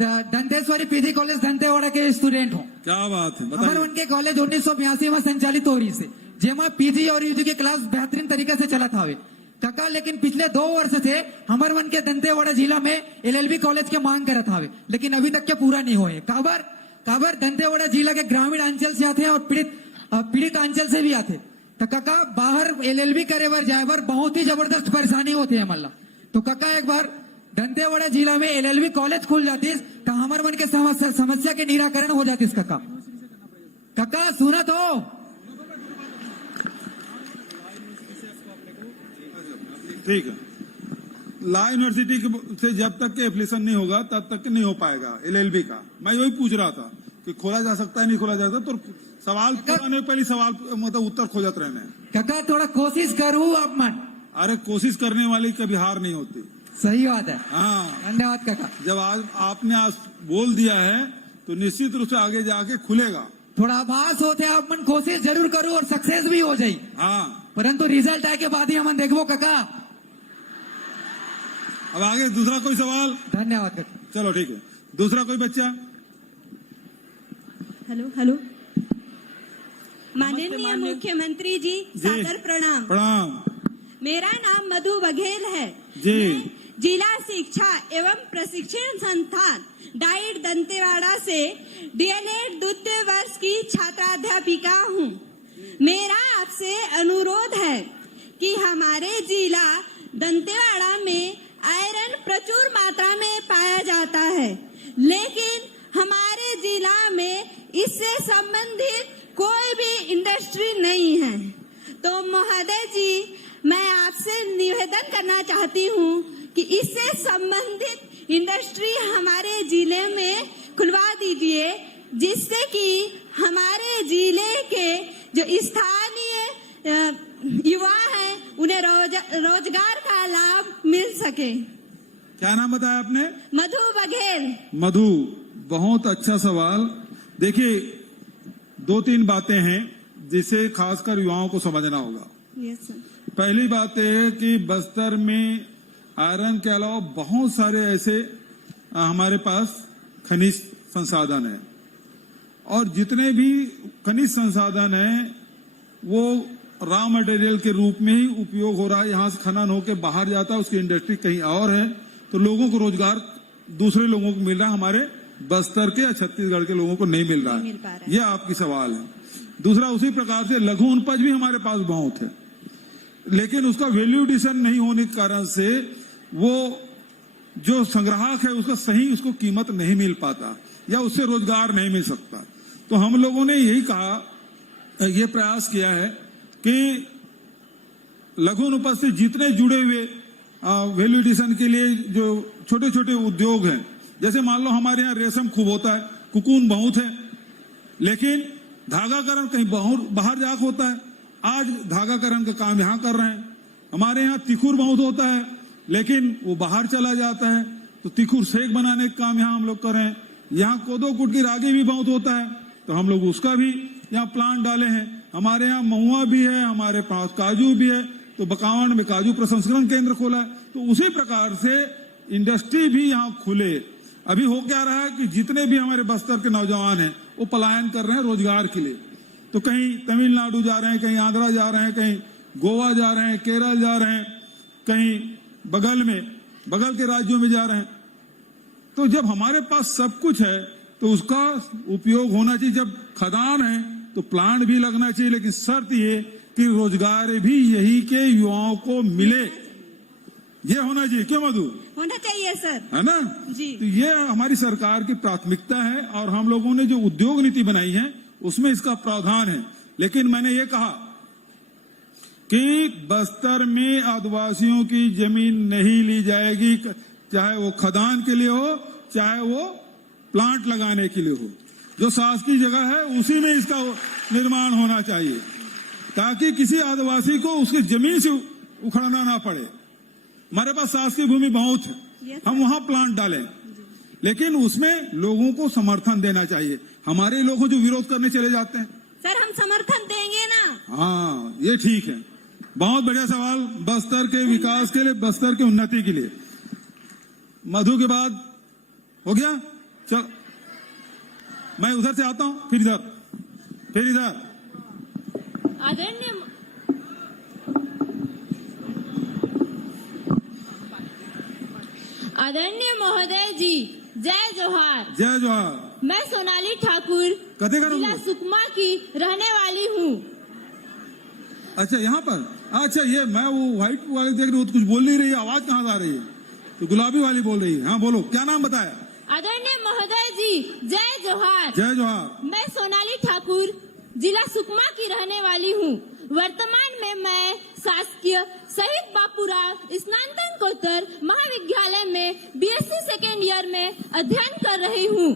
Danteshwari PG college Dantewada के स्टूडेंट हूँ। क्या बात है, हमारे उनके कॉलेज 1982 में संचालित हो रही से, जेमा पीजी और यूजी के क्लास बेहतरीन तरीके से चला था काका। लेकिन पिछले 2 वर्ष से हमारे वन के दंतेवाड़ा जिला में LLB कॉलेज के मांग करत हावे, लेकिन अभी तक के पूरा नहीं हुए। काबर दंतेवाड़ा जिला के ग्रामीण अंचल से आते हैं और पीड़ित अंचल से भी आते। तो काका बाहर LLB करे बर जाए बर बहुत ही जबरदस्त परेशानी होती है हमारा। तो काका एक बार दंतेवाड़ा जिला में LLB कॉलेज खुल जाती तो हमारे मन के समस्या के निराकरण हो जाती। काका सुना तो ठीक है। ला यूनिवर्सिटी से जब तक के एप्लीकेशन नहीं होगा तब तक नहीं हो पाएगा LLB का। मैं वही पूछ रहा था कि खोला जा सकता है नहीं खोला जा सकता, तो सवाल पूरा नहीं, पहले सवाल मतलब उत्तर खोजत रहने। काका थोड़ा कोशिश करूँ आप मन। अरे कोशिश करने वाली कभी हार नहीं होती। सही बात है। हाँ धन्यवाद काका। जब आपने आज बोल दिया है तो निश्चित रूप से आगे जाके खुलेगा। थोड़ा आभास होते आप मन, कोशिश जरूर करूँ और सक्सेस भी हो जाये। हाँ परंतु रिजल्ट आए के बाद ही हम देखो काका। अब आगे दूसरा कोई सवाल? धन्यवाद काका। चलो ठीक है, दूसरा कोई बच्चा? Hello hello. माननीय मुख्यमंत्री जी सादर प्रणाम। प्रणाम। मेरा नाम मधु बघेल है जी। मैं जिला शिक्षा एवं प्रशिक्षण संस्थान डाइट दंतेवाड़ा से DLED द्वितीय वर्ष की छात्राध्यापिका हूँ। मेरा आपसे अनुरोध है कि हमारे जिला दंतेवाड़ा में आयरन प्रचुर मात्रा में पाया जाता है, लेकिन हमारे जिला में इससे संबंधित कोई भी इंडस्ट्री नहीं है। तो महोदय जी, मैं आपसे निवेदन करना चाहती हूँ कि इससे संबंधित इंडस्ट्री हमारे जिले में खुलवा दीजिए, जिससे कि हमारे जिले के जो स्थानीय युवा हैं उन्हें रोजगार का लाभ मिल सके। क्या नाम बताया आपने? मधु बघेल। मधु, बहुत अच्छा सवाल। देखिए, 2-3 बातें हैं जिसे खासकर युवाओं को समझना होगा। Yes sir. पहली बात यह है कि बस्तर में आयरन के अलावा बहुत सारे ऐसे हमारे पास खनिज संसाधन है, और जितने भी खनिज संसाधन हैं वो रॉ मटेरियल के रूप में ही उपयोग हो रहा है। यहाँ से खनन होकर बाहर जाता है, उसकी इंडस्ट्री कहीं और है, तो लोगों को रोजगार दूसरे लोगों को मिल रहा है, हमारे बस्तर के या छत्तीसगढ़ के लोगों को नहीं मिल रहा है। यह आपकी सवाल है। दूसरा, उसी प्रकार से लघु वनोपज भी हमारे पास बहुत है, लेकिन उसका वैल्यू एडिशन नहीं होने के कारण से वो जो संग्राहक है उसका सही उसको कीमत नहीं मिल पाता या उससे रोजगार नहीं मिल सकता। तो हम लोगों ने यही कहा, ये प्रयास किया है कि लघु वनोपज से जितने जुड़े हुए वैल्यू एडिशन के लिए जो छोटे छोटे उद्योग हैं, जैसे मान लो हमारे यहाँ रेशम खूब होता है, कुकून बहुत है, लेकिन धागाकरण कहीं बाहर जाकर होता है। आज धागाकरण का काम यहाँ कर रहे हैं। हमारे यहाँ तिखुर बहुत होता है, लेकिन वो बाहर चला जाता है, तो तिखुर सेक बनाने का काम यहाँ हम लोग कर रहे हैं। यहाँ कोदो कुट की रागी भी बहुत होता है, तो हम लोग उसका भी यहाँ प्लांट डाले हैं। हमारे यहाँ महुआ भी है, हमारे पास काजू भी है, तो बकावंड में काजू प्रसंस्करण केंद्र खोला है। तो उसी प्रकार से इंडस्ट्री भी यहाँ खुले। अभी हो क्या रहा है कि जितने भी हमारे बस्तर के नौजवान हैं वो पलायन कर रहे हैं रोजगार के लिए, तो कहीं तमिलनाडु जा रहे हैं, कहीं आंध्रा जा रहे हैं, कहीं गोवा जा रहे हैं, केरल जा रहे हैं, कहीं बगल के राज्यों में जा रहे हैं। तो जब हमारे पास सब कुछ है तो उसका उपयोग होना चाहिए। जब खदान है तो प्लांट भी लगना चाहिए, लेकिन शर्त ये कि रोजगार भी यही के युवाओं को मिले, ये होना चाहिए। क्यों मधु? होना चाहिए सर, है ना जी। तो ये हमारी सरकार की प्राथमिकता है, और हम लोगों ने जो उद्योग नीति बनाई है उसमें इसका प्रावधान है। लेकिन मैंने ये कहा कि बस्तर में आदिवासियों की जमीन नहीं ली जाएगी, चाहे वो खदान के लिए हो, चाहे वो प्लांट लगाने के लिए हो। जो शासकीय जगह है उसी में इसका निर्माण होना चाहिए, ताकि किसी आदिवासी को उसकी जमीन से उखड़ना ना पड़े। हमारे पास शासकीय भूमि बहुत है, हम वहां प्लांट डालें, लेकिन उसमें लोगों को समर्थन देना चाहिए। हमारे लोग जो विरोध करने चले जाते हैं, सर हम समर्थन देंगे ना। हाँ, ये ठीक है। बहुत बढ़िया सवाल, बस्तर के विकास के लिए, बस्तर की उन्नति के लिए। मधु के बाद हो गया, चल मैं उधर से आता हूं, फिर इधर। आदरणीय महोदय जी, जय जोहार। जय जोहार। मैं सोनाली ठाकुर कते का जिला नाम? सुकमा की रहने वाली हूँ। अच्छा, यहाँ पर। अच्छा, ये मैं वो व्हाइट वाले देख रही हूँ, कुछ बोल नहीं रही है, आवाज कहाँ से आ रही है? तो गुलाबी वाली बोल रही है। हाँ बोलो, क्या नाम बताया? आदरणीय महोदय जी, जय जोहार। जय जोहार। मैं सोनाली ठाकुर जिला सुकमा की रहने वाली हूँ। वर्तमान में मैं शासकीय शहीद बापूराव स्नातकोत्तर महाविद्यालय में बीएससी सेकेंड ईयर में अध्ययन कर रही हूँ।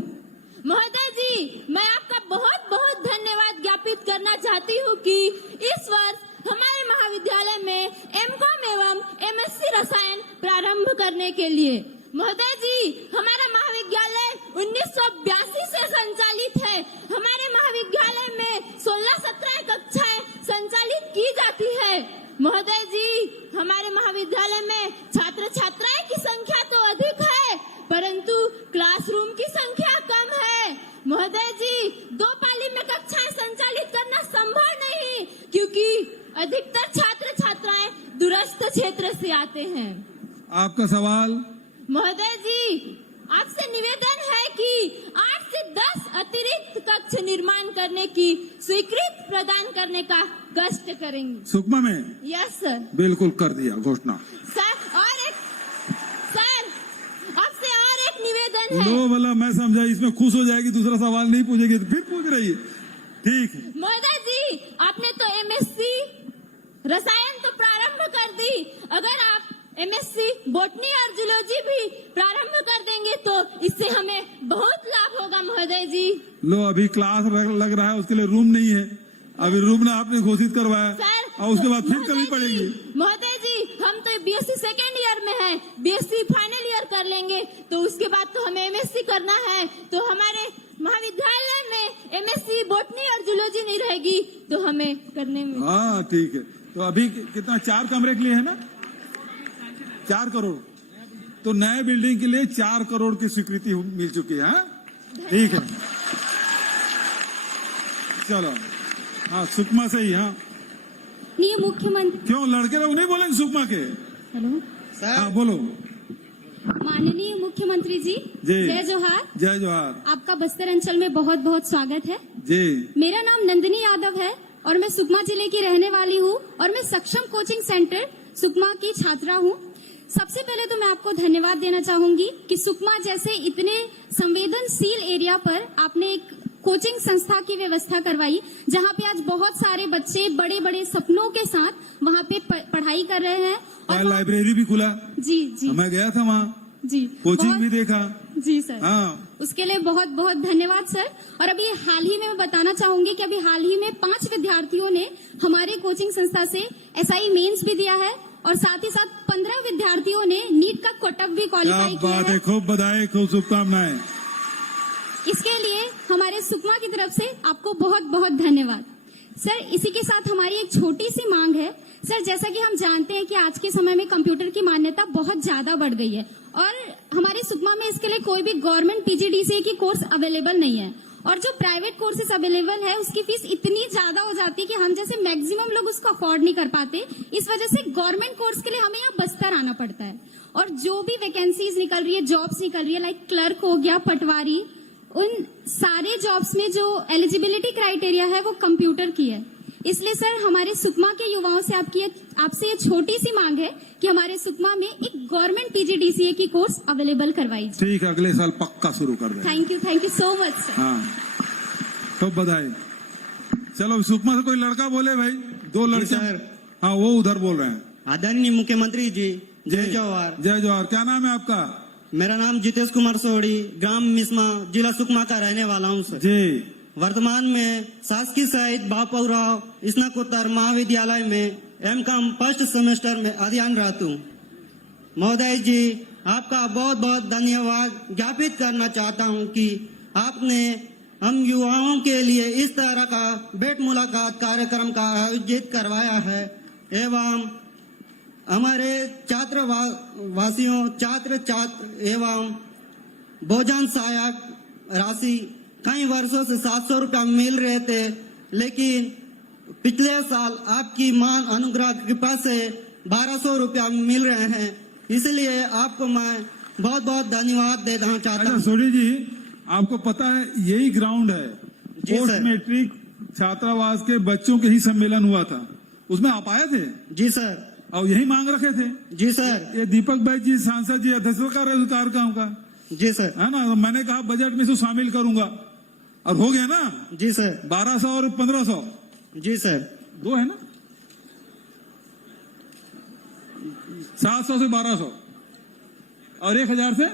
महोदय जी, मैं आपका बहुत बहुत धन्यवाद ज्ञापित करना चाहती हूँ कि इस वर्ष हमारे महाविद्यालय में एमकॉम एवं एमएससी रसायन प्रारंभ करने के लिए। महोदय जी, हमारा महाविद्यालय 1982 से संचालित है। हमारे महाविद्यालय में 16-17 कक्षाएं संचालित की जाती है। महोदय जी, हमारे महाविद्यालय में छात्र छात्राएं की संख्या तो अधिक है, परंतु क्लासरूम की संख्या कम है। महोदय जी, 2 पाली में कक्षाएं संचालित करना संभव नहीं, क्योंकि अधिकतर छात्र छात्राएं दूरस्थ क्षेत्र से आते हैं। आपका सवाल? महोदय जी, आपसे निवेदन है कि 8 से 10 अतिरिक्त कक्ष निर्माण करने की स्वीकृति प्रदान करने का कष्ट करेंगे। सुकमा में? Yes sir. बिल्कुल कर दिया घोषणा। सर आपसे और एक निवेदन है। लो भला, मैं समझा इसमें खुश हो जाएगी, दूसरा सवाल नहीं पूछेगी तो फिर पूछ रही है। ठीक है महोदय जी, आपने तो एमएससी रसायन तो प्रारंभ कर दी, अगर आप एमएससी बॉटनी और जूलॉजी भी प्रारंभ कर देंगे तो इससे हमें बहुत लाभ होगा। महोदय जी, लो, अभी क्लास लग रहा है, उसके लिए रूम नहीं है, अभी रूम ने आपने घोषित करवाया। सर और उसके बाद फिर कभी पढ़ेंगी। महोदय जी, हम तो बीएससी सेकेंड ईयर में है, बीएससी फाइनल ईयर कर लेंगे, तो उसके बाद तो हमें एमएससी करना है। तो हमारे महाविद्यालय में एमएससी बॉटनी और जूलॉजी नहीं रहेगी, तो हमें करने में। हाँ ठीक है। तो अभी कितना 4 कमरे के लिए है ना, 4 करोड़। तो नए बिल्डिंग के लिए 4 करोड़ की स्वीकृति मिल चुकी है। हाँ? ठीक है, चलो। हाँ, सुकमा से ही। हाँ, माननीय मुख्यमंत्री, क्यों लड़के लोग नहीं बोलेंगे सुकमा के? हेलो, हाँ बोलो। माननीय मुख्यमंत्री जी, जी। जय जोहार। जय जोहार आपका बस्तर अंचल में बहुत बहुत स्वागत है। जी। मेरा नाम नंदिनी यादव है और मैं सुकमा जिले की रहने वाली हूँ और मैं सक्षम कोचिंग सेंटर सुकमा की छात्रा हूँ। सबसे पहले तो मैं आपको धन्यवाद देना चाहूंगी कि सुकमा जैसे इतने संवेदनशील एरिया पर आपने एक कोचिंग संस्था की व्यवस्था करवाई, जहाँ पे आज बहुत सारे बच्चे बड़े बड़े सपनों के साथ वहाँ पे पढ़ाई कर रहे हैं। और लाइब्रेरी भी खुला। जी जी, मैं गया था वहाँ, जी, कोचिंग बहुत- भी देखा। जी सर, हाँ, उसके लिए बहुत बहुत धन्यवाद सर। और अभी हाल ही में मैं बताना चाहूंगी कि अभी हाल ही में 5 विद्यार्थियों ने हमारे कोचिंग संस्था से एसआई मेंस भी दिया है और साथ ही साथ 15 विद्यार्थियों ने नीट का कोटक भी क्या क्वालिफाई किया बात है। है, खूब बधाई, खूब शुभकामनाएं। इसके लिए हमारे सुकमा की तरफ से आपको बहुत बहुत धन्यवाद सर। इसी के साथ हमारी एक छोटी सी मांग है सर, जैसा कि हम जानते हैं कि आज के समय में कंप्यूटर की मान्यता बहुत ज्यादा बढ़ गई है और हमारे सुकमा में इसके लिए कोई भी गवर्नमेंट पीजीडीसीए की कोर्स अवेलेबल नहीं है और जो प्राइवेट कोर्सेज अवेलेबल है उसकी फीस इतनी ज्यादा हो जाती है कि हम जैसे मैक्सिमम लोग उसको अफोर्ड नहीं कर पाते। इस वजह से गवर्नमेंट कोर्स के लिए हमें यहाँ बस्तर आना पड़ता है और जो भी वैकेंसीज निकल रही है, जॉब्स निकल रही है, लाइक क्लर्क हो गया, पटवारी, उन सारे जॉब्स में जो एलिजिबिलिटी क्राइटेरिया है वो कंप्यूटर की है। इसलिए सर हमारे सुकमा के युवाओं से आपसे ये छोटी सी मांग है कि हमारे सुकमा में एक गवर्नमेंट पीजीडीसीए की कोर्स अवेलेबल करवाई जाए। ठीक है, अगले साल पक्का शुरू कर दे। Thank you so much sir. हाँ, खूब बधाई। चलो सुकमा से कोई लड़का बोले भाई, 2 लड़के। सर। हाँ, वो उधर बोल रहे हैं। आदरणीय मुख्यमंत्री जी, जय जवाहर। जय जोहार। क्या नाम है आपका? मेरा नाम जितेश कुमार सोड़ी, ग्राम मिसमा, जिला सुकमा का रहने वाला हूँ सर। जी। वर्तमान में शासकीय सहित बापूराव स्नातकोत्तर महाविद्यालय में एमकॉम फर्स्ट सेमेस्टर में अध्ययनरत हूँ। महोदय जी, आपका बहुत बहुत धन्यवाद ज्ञापित करना चाहता हूँ कि आपने हम युवाओं के लिए इस तरह का भेंट मुलाकात कार्यक्रम का आयोजित करवाया है एवं हमारे छात्र एवं भोजन सहायक राशि कई वर्षों से 700 रुपया मिल रहे थे, लेकिन पिछले साल आपकी मान अनुग्रह कृपा से 1200 रुपया मिल रहे हैं। इसलिए आपको मैं बहुत बहुत धन्यवाद देना चाहता अच्छा हूँ। सोडी जी, आपको पता है यही ग्राउंड है, जी पोस्ट सर। मैट्रिक छात्रावास के बच्चों के ही सम्मेलन हुआ था, उसमें आप आए थे जी सर। और यही मांग रखे थे। जी सर। ये दीपक भाई जी सांसद जी अध्यक्ष कर रहे कार्यक्रम का, जी सर। है ना? तो मैंने कहा बजट में इसको शामिल करूंगा और हो गया ना। जी सर। 1200 और 1500 जी सर। 2 है ना, 700 से 1200 और 1000 से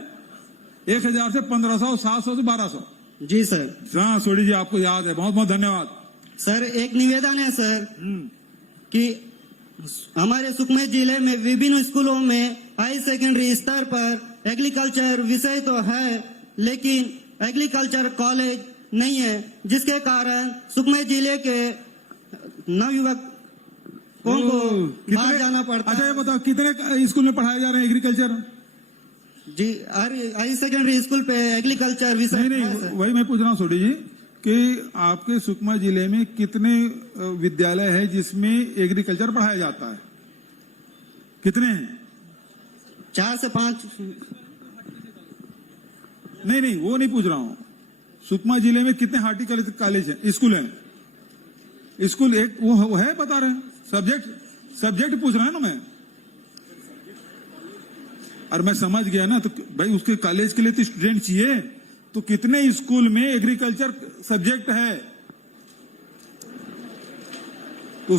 1500, 700 से 1200। जी सर। हाँ सोडी जी, आपको याद है, बहुत बहुत धन्यवाद। सर एक निवेदन है सर कि हमारे सुकमा जिले में विभिन्न स्कूलों में हाई सेकेंडरी स्तर पर एग्रीकल्चर विषय तो है, लेकिन एग्रीकल्चर कॉलेज नहीं है, जिसके कारण सुकमा जिले के नवयुवकों को बाहर जाना पड़ता अच्छा है। ये बताओ, कितने स्कूल में पढ़ाए जा रहे हैं एग्रीकल्चर? जी, हाई सेकेंडरी स्कूल पे एग्रीकल्चर विषय नहीं है सर। वही मैं पूछ रहा हूँ सोडी जी कि आपके सुकमा जिले में कितने विद्यालय है जिसमें एग्रीकल्चर पढ़ाया जाता है? कितने हैं? 4 से 5। नहीं वो नहीं पूछ रहा हूँ। सुकमा जिले में कितने हार्टिकल्चर कॉलेज है, स्कूल है? स्कूल एक वो है, बता रहे हैं। सब्जेक्ट पूछ रहा है ना मैं, और मैं समझ गया ना। तो भाई उसके कॉलेज के लिए तो स्टूडेंट चाहिए, तो कितने स्कूल में एग्रीकल्चर सब्जेक्ट है? तो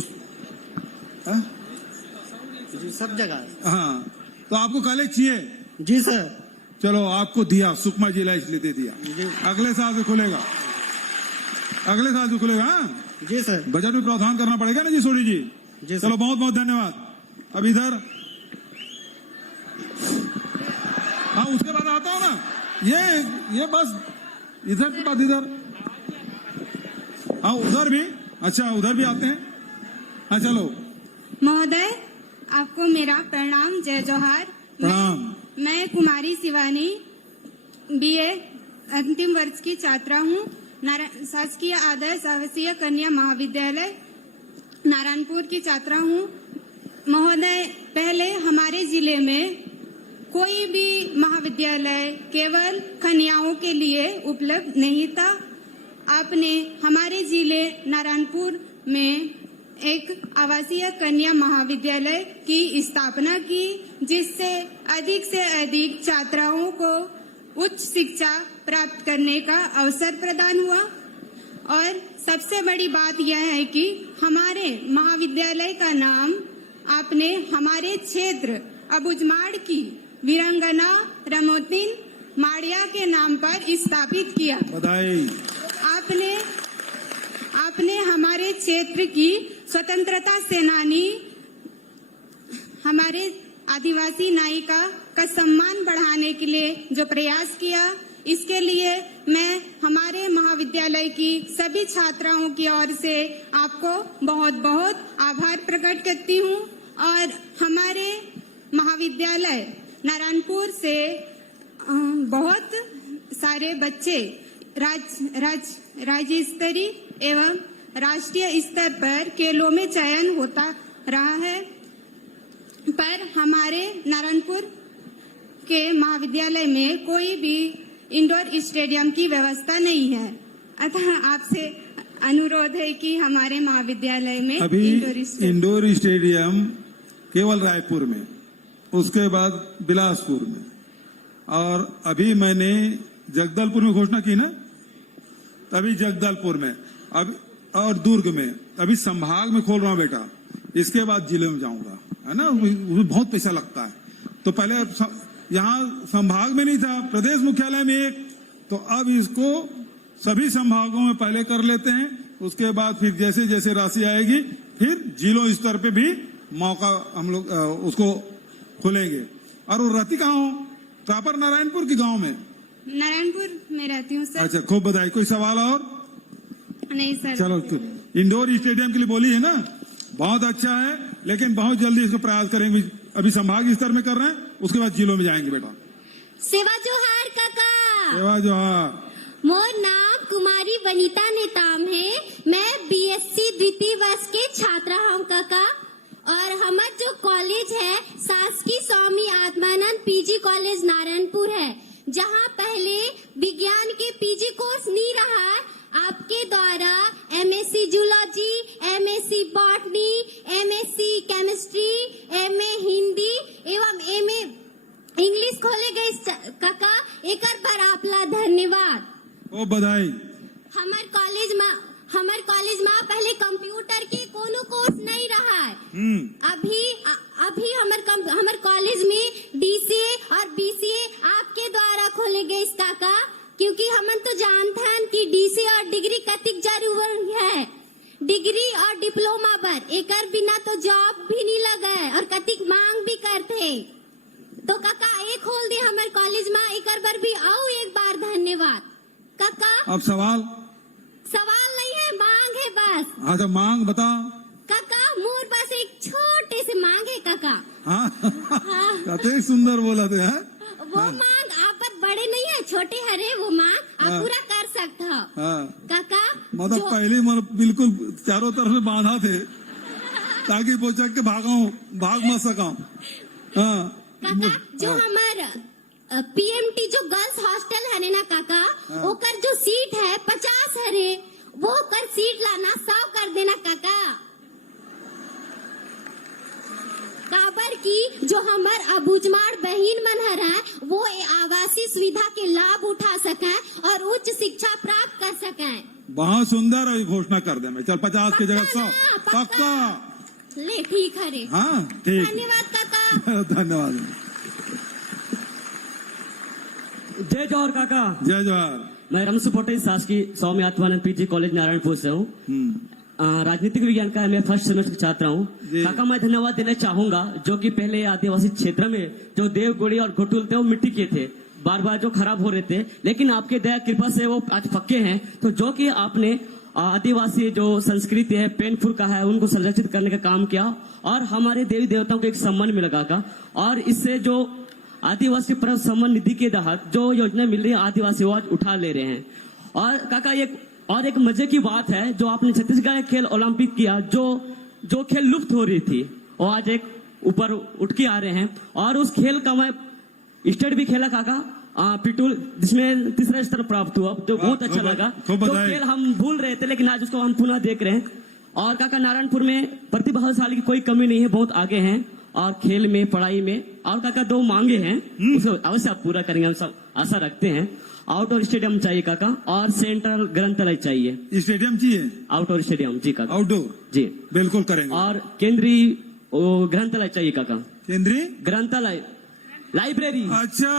जी सब जगह। हाँ, तो आपको कॉलेज चाहिए? जी सर। चलो आपको दिया, सुकमा जिला इसलिए दे दिया। अगले साल से खुलेगा, हाँ? जी सर। बजट में प्रावधान करना पड़ेगा ना जी सोडी जी। जी, चलो बहुत बहुत धन्यवाद। अब इधर, हाँ उसके बाद आता हूँ ना, ये बस इधर के बाद इधर, हाँ उधर भी, अच्छा उधर भी आते हैं, हाँ चलो। महोदय, आपको मेरा प्रणाम, जय जोहार। प्रणाम। मैं कुमारी शिवानी बीए अंतिम वर्ष की छात्रा हूँ, शासकीय आदर्श आवासीय कन्या महाविद्यालय नारायणपुर की छात्रा हूँ। महोदय, पहले हमारे जिले में कोई भी महाविद्यालय केवल कन्याओं के लिए उपलब्ध नहीं था। आपने हमारे जिले नारायणपुर में एक आवासीय कन्या महाविद्यालय की स्थापना की, जिससे अधिक से अधिक छात्राओं को उच्च शिक्षा प्राप्त करने का अवसर प्रदान हुआ। और सबसे बड़ी बात यह है कि हमारे महाविद्यालय का नाम आपने हमारे क्षेत्र अबुझमाड़ की वीरांगना रमोतिन माड़िया के नाम पर स्थापित किया। बधाई। आपने हमारे क्षेत्र की स्वतंत्रता सेनानी, हमारे आदिवासी नायिका का सम्मान बढ़ाने के लिए जो प्रयास किया, इसके लिए मैं हमारे महाविद्यालय की सभी छात्राओं की ओर से आपको बहुत बहुत आभार प्रकट करती हूँ। और हमारे महाविद्यालय नारायणपुर से बहुत सारे बच्चे राज्य स्तरीय एवं राष्ट्रीय स्तर पर खेलों में चयन होता रहा है, पर हमारे नारायणपुर के महाविद्यालय में कोई भी इंडोर स्टेडियम की व्यवस्था नहीं है। अतः आपसे अनुरोध है कि हमारे महाविद्यालय में अभी इंडोर इंडोर स्टेडियम केवल रायपुर में, उसके बाद बिलासपुर में, और अभी मैंने जगदलपुर में घोषणा की ना, अभी जगदलपुर में, अब और दुर्ग में, अभी संभाग में खोल रहा हूँ बेटा, इसके बाद जिले में जाऊंगा, है ना, उसमें बहुत पैसा लगता है। तो पहले यहाँ संभाग में नहीं था, प्रदेश मुख्यालय में एक, तो अब इसको सभी संभागों में पहले कर लेते हैं, उसके बाद फिर जैसे जैसे राशि आएगी फिर जिलों स्तर पे भी मौका हम लोग उसको खोलेंगे। और वो रहती कहाँ हो? प्रॉपर नारायणपुर के गांव में? नारायणपुर में रहती हूँ सर। अच्छा, खूब बधाई। कोई सवाल और? नहीं सर। चलो, इंडोर स्टेडियम के लिए बोली है ना, बहुत अच्छा है, लेकिन बहुत जल्दी इसको प्रयास करेंगे। अभी संभाग स्तर में कर रहे हैं, उसके बाद जिलों में जाएंगे बेटा। सेवा जोहार काका। सेवा जोहार। मोर नाम कुमारी वनीता नेताम है। मैं बीएससी द्वितीय वर्ष के छात्रा हूँ काका। और हमारा जो कॉलेज है शासकीय स्वामी आत्मानंद पीजी कॉलेज नारायणपुर है, जहाँ पहले विज्ञान के पीजी कोर्स नहीं रहा है। आपके द्वारा MSc zoology, MSc botany, MSc chemistry, MA Hindi एवं एमए इंग्लिश खोले गए काका। एक बार आपला धन्यवाद। ओ बधाई। हमार कॉलेज में पहले कंप्यूटर के कोनो कोर्स नहीं रहा है। अभी हमार कॉलेज में डीसीए और बीसीए आपके द्वारा खोले गए काका, क्योंकि हम तो जानते हैं कि डीसीए और डिग्री कतिक जरूरी है। डिग्री और डिप्लोमा पर एक बिना तो जॉब भी नहीं लगा है और कतिक मांग भी करते। तो काका एक खोल दे हमारे कॉलेज में, एक बार भी आओ, एक बार धन्यवाद काका। अब सवाल नहीं है, मांग है बस। हाँ तो मांग बता काका। मोर बस एक छोटे से मांग है काका। हाँ कते सुंदर बोला थे। वो मांग आप पर बड़े नहीं है, छोटे हरे, वो मांग आप पूरा कर सकते हो काका। मतलब पहले बिल्कुल चारों तरफ से बांधा थे ताकि पोचक के भाग मत सका। काका जो हमारा पीएमटी जो गर्ल्स हॉस्टल है ना काका, ओकर जो सीट है 50 है, वो कर सीट लाना 100 कर देना काका। काबर की जो हमार अबुझमाड़ बहन मन है वो आवासीय सुविधा के लाभ उठा सके और उच्च शिक्षा प्राप्त कर सके। बहुत सुंदर है, घोषणा कर दे। चल 50 की जगह 100 पक्का। ले ठीक है रे। हाँ ठीक। धन्यवाद काका। धन्यवाद। जय जवाहर काका। जय जवाहर। मैं रमसु पटेल शासकीय स्वामी आत्मानंद पीजी कॉलेज नारायणपुर से हूँ। राजनीतिक विज्ञान का मैं फर्स्ट सेमेस्टर छात्र हूँ। जी। काका मैं धन्यवाद देना चाहूंगा जो कि पहले आदिवासी क्षेत्र में जो देवगुड़ी और घोटुल थे वो मिट्टी के थे, बार बार जो खराब हो रहे थे, लेकिन आपके दया कृपा से वो आज पक्के हैं। तो जो कि आपने आदिवासी जो संस्कृति है पेनफुल का है उनको संरक्षित करने का काम किया और हमारे देवी देवताओं को एक सम्मान में लगाकर, और इससे जो आदिवासी पर्व सम्मान निधि के तहत जो योजना मिल रही है आदिवासी वो आज उठा ले रहे हैं। और काका एक मजे की बात है जो आपने छत्तीसगढ़ खेल ओलंपिक किया, जो खेल लुप्त हो रही थी वो आज एक ऊपर उठ के आ रहे हैं। और उस खेल का मैं स्टेट भी खेला काका पिटूल, जिसमें तीसरा स्तर प्राप्त हुआ, तो बहुत अच्छा लगा। खूब जो बधाई। खेल हम भूल रहे थे लेकिन आज उसको हम पुनः देख रहे हैं। और काका नारायणपुर में प्रतिभाशाली की कोई कमी नहीं है, बहुत आगे हैं और खेल में पढ़ाई में। और काका 2 मांगे हैं उसको अवश्य आप पूरा करेंगे, हम सब आशा रखते हैं। आउटडोर स्टेडियम चाहिए काका और सेंट्रल ग्रंथालय चाहिए। स्टेडियम चाहिए, आउटडोर स्टेडियम जी काका। आउटडोर जी बिल्कुल करेंगे। और केंद्रीय ग्रंथालय चाहिए काका। केंद्रीय ग्रंथालय, लाइब्रेरी, अच्छा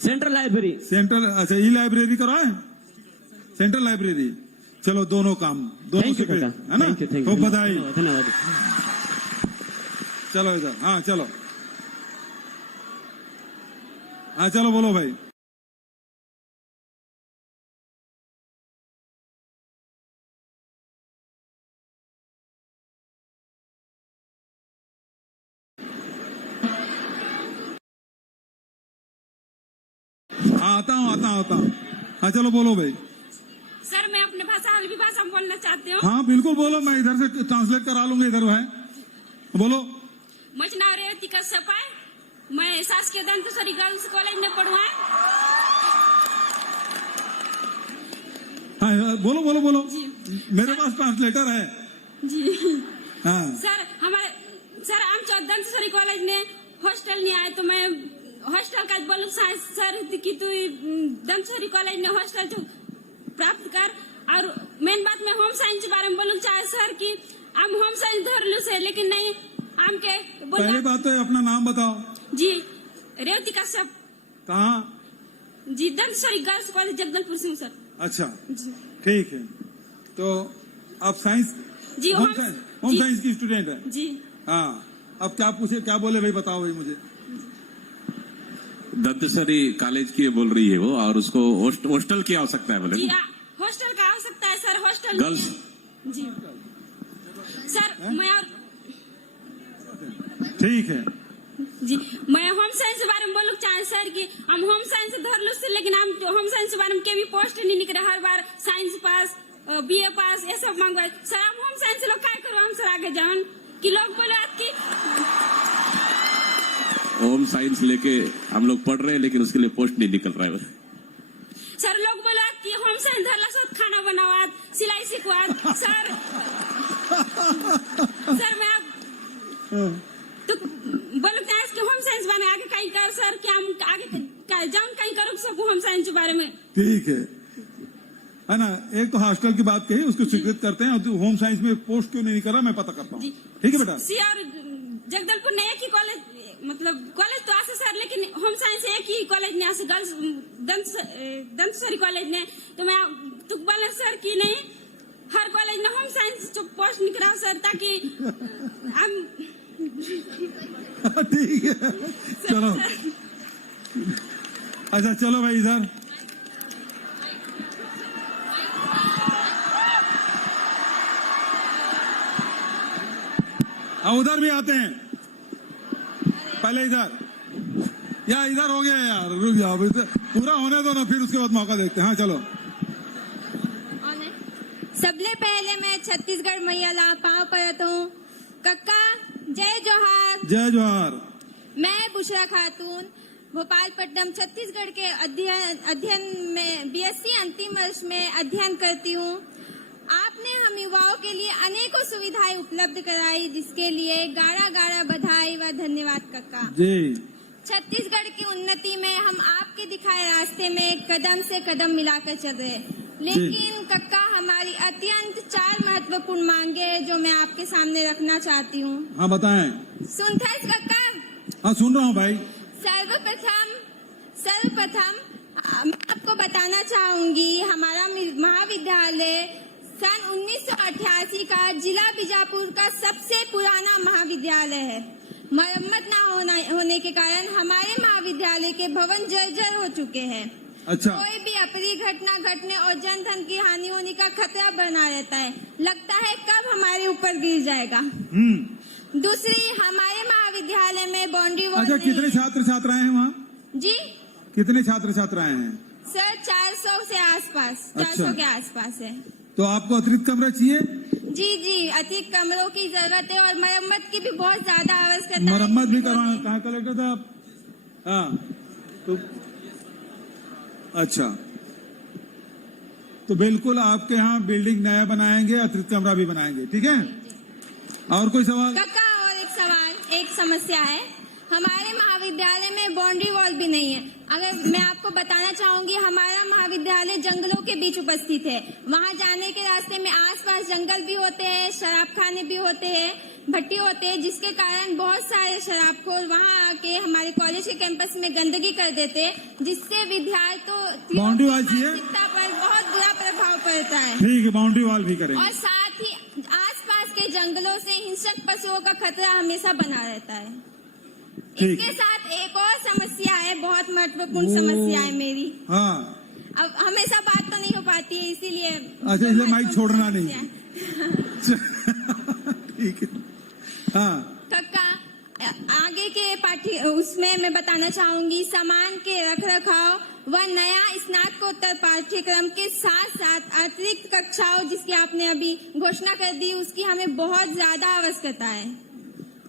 सेंट्रल लाइब्रेरी। सेंट्रल, अच्छा ई लाइब्रेरी कराए, सेंट्रल लाइब्रेरी। चलो दोनों काम, दोनों थैंक से यू काका, है ना। थैंक यू खूब बधाई। धन्यवाद। चलो इधर, हाँ चलो, हाँ चलो बोलो भाई। आता हूँ। हाँ चलो बोलो भाई। सर मैं अपने भाषा हल्बी भाषा में बोलना चाहती हूँ। हाँ बिल्कुल बोलो, मैं इधर से ट्रांसलेट करा लूंगा, इधर भाई बोलो। मुझ नाम रेवती कश्यप है, मैं शासकीय दंतेश्वरी गर्ल्स कॉलेज में पढ़ू है। हाँ बोलो बोलो बोलो, मेरे पास ट्रांसलेटर है जी। हाँ। सर आमच्या दंतेश्वरी कॉलेज ने हॉस्टल नहीं आए तो मैं हॉस्टल का बोलू सर कि तू दंतेश्वरी कॉलेज ने हॉस्टल तो प्राप्त कर। और मेन बात मैं होम साइंस के बारे में बोलूँ चाहे सर कि हम होम साइंस धर लू से, लेकिन नहीं आम के पहली बात तो अपना नाम बताओ जी। रेवती कश्यप। कहाँ? जी दंतेश्वरी गर्ल्स कॉलेज जगदलपुर से हूँ सर। अच्छा जी ठीक है, तो आप साइंस जी होम साइंस की स्टूडेंट है जी। हाँ, अब क्या पूछे, क्या बोले भाई, बताओ भाई मुझे। दंतेश्वरी कॉलेज की बोल रही है वो, और उसको हॉस्टल की आवश्यकता है बोले। जी हॉस्टल का आवश्यकता है सर, हॉस्टल गर्ल्स जी सर। मैं और ठीक है जी मैं होम साइंस के बारे में बोलूँ चाहे सर कि हम होम साइंस धर लू से, लेकिन हम होम साइंस के बारे में के भी पोस्ट नहीं निकले, हर बार साइंस पास BA पास ये सब मांगवाए सर। हम होम साइंस लोग क्या करो, हम सर आगे जान कि लोग बोले कि होम साइंस लेके हम लोग पढ़ रहे हैं लेकिन उसके लिए पोस्ट नहीं निकल रहा है। सर लोग बोला कि होम साइंस धरला सब खाना बनावाद, सिलाई सिखवाद सर। सर मैं अब तो बोलो चाहे कि होम साइंस बने आगे कहीं कर सर, कि हम आगे जान कहीं करो सकूं होम साइंस के बारे में। ठीक है ना। एक तो हॉस्टल की बात कही, उसको स्वीकृत करते हैं, और होम साइंस में पोस्ट क्यों नहीं करा मैं पता करता हूँ। ठीक है बेटा। सी और जगदलपुर ने एक ही कॉलेज, मतलब कॉलेज तो आसे सर, लेकिन होम साइंस एक ही कॉलेज ने आसे गर्ल्स दंतेश्वरी कॉलेज ने, तो मैं तो बोले सर कि नहीं हर कॉलेज ने होम साइंस जो पोस्ट निकला सर, ताकि हम ठीक है चलो। अच्छा चलो भाई इधर। उधर भी आते हैं, पहले इधर या इधर हो गया यार, रुक जाओ पूरा होने दो ना, फिर उसके बाद मौका देखते हैं। हाँ चलो। सबले पहले मैं छत्तीसगढ़ मैया ला पाँव पड़ता हूँ। कक्का जय जोहार। जय जोहार। मैं बुशरा खातून भोपालपट्टनम छत्तीसगढ़ के अध्ययन में BSc अंतिम वर्ष में अध्ययन करती हूँ। आपने हम युवाओं के लिए अनेकों सुविधाएं उपलब्ध कराई, जिसके लिए गाढ़ा गाढ़ा बधाई व धन्यवाद कक्का जी। छत्तीसगढ़ की उन्नति में हम आपके दिखाए रास्ते में कदम से कदम मिलाकर चल रहे, लेकिन कक्का हमारी अत्यंत 4 महत्वपूर्ण मांगे जो मैं आपके सामने रखना चाहती हूँ। हाँ बताएं। सुनते हैं कक्का? हाँ सुन रहा हूँ भाई। सर्वप्रथम मैं आपको बताना चाहूंगी, हमारा महाविद्यालय सन 1988 का जिला बीजापुर का सबसे पुराना महाविद्यालय है। मरम्मत न होने के कारण हमारे महाविद्यालय के भवन जर्जर हो चुके हैं। अच्छा। कोई भी अप्रिय घटना घटने और जन धन की हानि होने का खतरा बना रहता है। लगता है कब हमारे ऊपर गिर जाएगा। दूसरी, हमारे महाविद्यालय में बाउंड्री वॉल अच्छा, कितने छात्र छात्राएं हैं वहाँ? जी कितने छात्र छात्राएं हैं? सर 400 से आसपास, अच्छा। 400 के आसपास है। तो आपको अतिरिक्त कमरा चाहिए? जी, अतिरिक्त कमरों की जरूरत है और मरम्मत की भी बहुत ज्यादा आवश्यकता है। मरम्मत भी करवाना। कहाँ कलेक्टर साहब? हाँ, तो अच्छा, तो बिल्कुल आपके यहाँ बिल्डिंग नया बनाएंगे, अतिरिक्त कमरा भी बनाएंगे, ठीक है? और कोई सवाल? काका, और एक सवाल, एक समस्या है। हमारे महाविद्यालय में बाउंड्री वॉल भी नहीं है। अगर मैं आपको बताना चाहूंगी, हमारा महाविद्यालय जंगलों के बीच उपस्थित है। वहां जाने के रास्ते में आसपास जंगल भी होते हैं, शराब खाने भी होते हैं, भट्टी होते हैं, जिसके कारण बहुत सारे शराबखोर वहां आके हमारे कॉलेज के कैंपस में गंदगी कर देते हैं, जिससे विद्यार्थियों की बाउंड्री वॉल चाहिए? मानसिकता पर बहुत बुरा प्रभाव पड़ता है। ठीक है, बाउंड्री वॉल भी करेंगे। और साथ ही आसपास के जंगलों से हिंसक पशुओं का खतरा हमेशा बना रहता है। ठीक। इसके साथ एक और समस्या है, बहुत महत्वपूर्ण समस्या है मेरी। हाँ, अब हमेशा बात तो नहीं हो पाती है, इसीलिए अच्छा, इसलिए माइक छोड़ना नहीं। ठीक है। हाँ, कक्का, आगे के उसमें मैं बताना चाहूंगी, सामान के रख रखाव व नया स्नातकोत्तर पाठ्यक्रम के साथ साथ अतिरिक्त कक्षाओं, जिसकी आपने अभी घोषणा कर दी, उसकी हमें बहुत ज्यादा आवश्यकता है।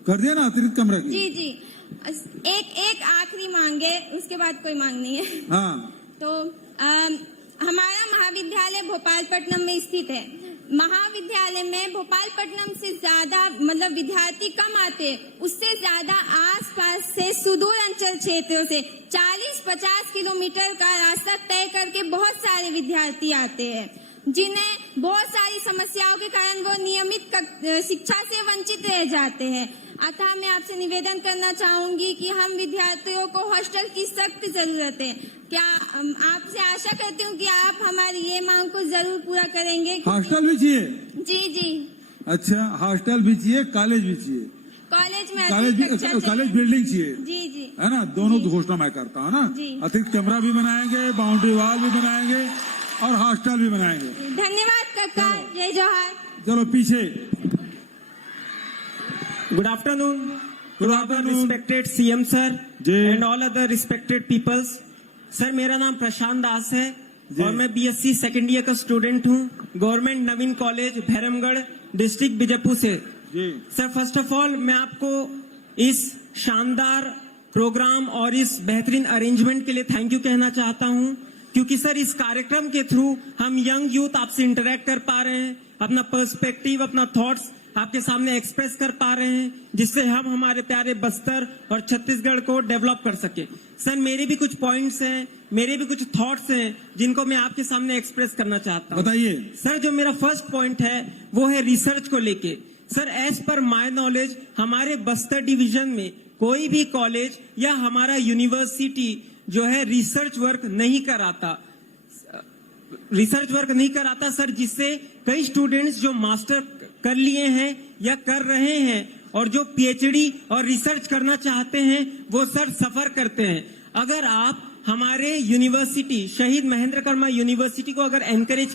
कर दिया ना अतिरिक्त कमरा की? जी, एक आखिरी मांग है, उसके बाद कोई मांग नहीं है। हाँ, तो हमारा महाविद्यालय भोपालपट्टनम में स्थित है। महाविद्यालय में भोपालपट्टनम से ज्यादा मतलब विद्यार्थी कम आते, उससे ज्यादा आसपास से सुदूर अंचल क्षेत्रों से 40-50 किलोमीटर का रास्ता तय करके बहुत सारे विद्यार्थी आते हैं, जिन्हें बहुत सारी समस्याओं के कारण वो नियमित शिक्षा से वंचित रह जाते हैं। अतः मैं आपसे निवेदन करना चाहूंगी कि हम विद्यार्थियों को हॉस्टल की सख्त जरूरत है। क्या आपसे आशा करती हूँ कि आप हमारी ये मांग को जरूर पूरा करेंगे। हॉस्टल भी चाहिए? जी। अच्छा, हॉस्टल भी चाहिए, कॉलेज भी चाहिए? कॉलेज में कॉलेज बिल्डिंग चाहिए? जी, है ना, दोनों की घोषणा मैं करता हूँ ना। अतिरिक्त कमरा भी बनाएंगे, बाउंड्री वॉल भी बनाएंगे और हॉस्टल भी बनाएंगे। धन्यवाद काका, जय जोहार। चलो पीछे। Good afternoon. Good afternoon, respected CM sir and all other respected peoples. Sir, मेरा नाम प्रशांत दास है और मैं BSc सेकेंड ईयर का स्टूडेंट हूँ, गवर्नमेंट नवीन कॉलेज भैरमगढ़, डिस्ट्रिक्ट बीजापुर से। सर, फर्स्ट ऑफ ऑल मैं आपको इस शानदार प्रोग्राम और इस बेहतरीन अरेंजमेंट के लिए थैंक यू कहना चाहता हूँ, क्योंकि सर इस कार्यक्रम के थ्रू हम यंग यूथ आपसे इंटरेक्ट कर पा रहे हैं, अपना पर्सपेक्टिव, अपना थॉट्स आपके सामने एक्सप्रेस कर पा रहे हैं, जिससे हम हमारे प्यारे बस्तर और छत्तीसगढ़ को डेवलप कर सके। सर, मेरे भी कुछ पॉइंट्स हैं, मेरे भी कुछ थॉट्स हैं, जिनको मैं आपके सामने एक्सप्रेस करना चाहता हूँ। बताइए सर। जो मेरा फर्स्ट पॉइंट है वो है रिसर्च को लेके। सर, एज पर माय नॉलेज हमारे बस्तर डिवीजन में कोई भी कॉलेज या हमारा यूनिवर्सिटी जो है रिसर्च वर्क नहीं कराता सर, जिससे कई स्टूडेंट्स जो मास्टर कर लिए हैं या कर रहे हैं और जो पीएचडी और रिसर्च करना चाहते हैं, वो सर सफर करते हैं। अगर आप हमारे यूनिवर्सिटी शहीद महेंद्र कर्मा यूनिवर्सिटी को अगर एनकरेज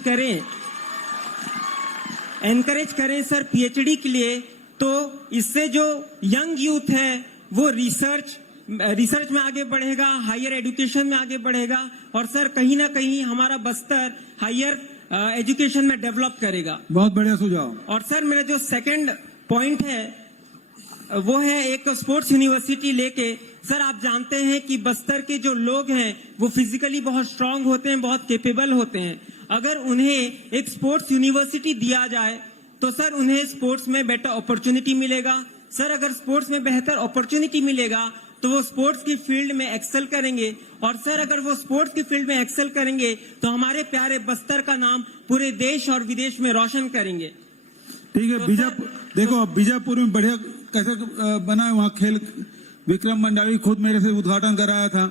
करें सर पीएचडी के लिए, तो इससे जो यंग यूथ है वो रिसर्च में आगे बढ़ेगा, हायर एजुकेशन में आगे बढ़ेगा और सर कहीं ना कहीं हमारा बस्तर हायर एजुकेशन में डेवलप करेगा। बहुत बढ़िया सुझाव। और सर, मेरा जो सेकंड पॉइंट है वो है एक स्पोर्ट्स यूनिवर्सिटी लेके। सर, आप जानते हैं कि बस्तर के जो लोग हैं वो फिजिकली बहुत स्ट्रांग होते हैं, बहुत कैपेबल होते हैं। अगर उन्हें एक स्पोर्ट्स यूनिवर्सिटी दिया जाए तो सर उन्हें स्पोर्ट्स में बेटर अपॉर्चुनिटी मिलेगा। सर, अगर स्पोर्ट्स में बेहतर अपॉर्चुनिटी मिलेगा तो वो स्पोर्ट्स की फील्ड में एक्सेल करेंगे और सर अगर वो स्पोर्ट्स की फील्ड में एक्सेल करेंगे तो हमारे प्यारे बस्तर का नाम पूरे देश और विदेश में रोशन करेंगे। ठीक है। बीजापुर देखो, अब बीजापुर में बढ़िया कैसे बना है, वहाँ खेल विक्रम मंडावी खुद मेरे से उद्घाटन कराया था,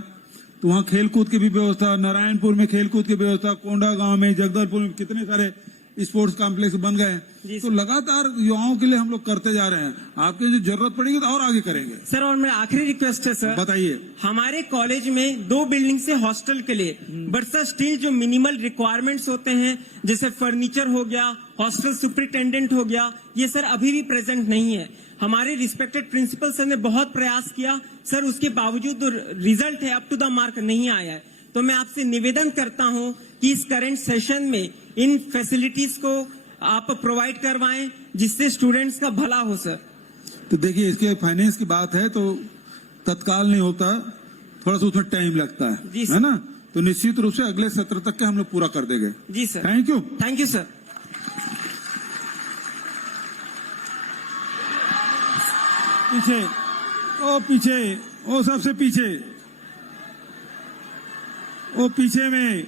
तो वहाँ खेल कूद की भी व्यवस्था, नारायणपुर में खेल कूद की व्यवस्था, कोंडा गांव में, जगदलपुर में कितने सारे स्पोर्ट्स कॉम्प्लेक्स बन गए। तो लगातार युवाओं के लिए हम लोग करते जा रहे हैं। आपकी जो जरूरत पड़ेगी तो और आगे करेंगे। सर और मेरा आखिरी रिक्वेस्ट है सर, बताइए। हमारे कॉलेज में 2 बिल्डिंग से हॉस्टल के लिए, बट सर स्टिल जो मिनिमल रिक्वायरमेंट्स होते हैं जैसे फर्नीचर हो गया, हॉस्टल सुपरिटेंडेंट हो गया, ये सर अभी भी प्रेजेंट नहीं है। हमारे रिस्पेक्टेड प्रिंसिपल सर ने बहुत प्रयास किया सर, उसके बावजूद जो रिजल्ट है अप टू द मार्क नहीं आया है। तो मैं आपसे निवेदन करता हूं कि इस करंट सेशन में इन फैसिलिटीज को आप प्रोवाइड करवाएं जिससे स्टूडेंट्स का भला हो सर। तो देखिए, इसके फाइनेंस की बात है तो तत्काल नहीं होता, थोड़ा सा उसमें टाइम लगता है ना। तो निश्चित रूप से अगले सत्र तक के हम लोग पूरा कर देंगे। जी sir, thank you. Thank you sir. पीछे ओ सबसे पीछे, ओ पीछे में,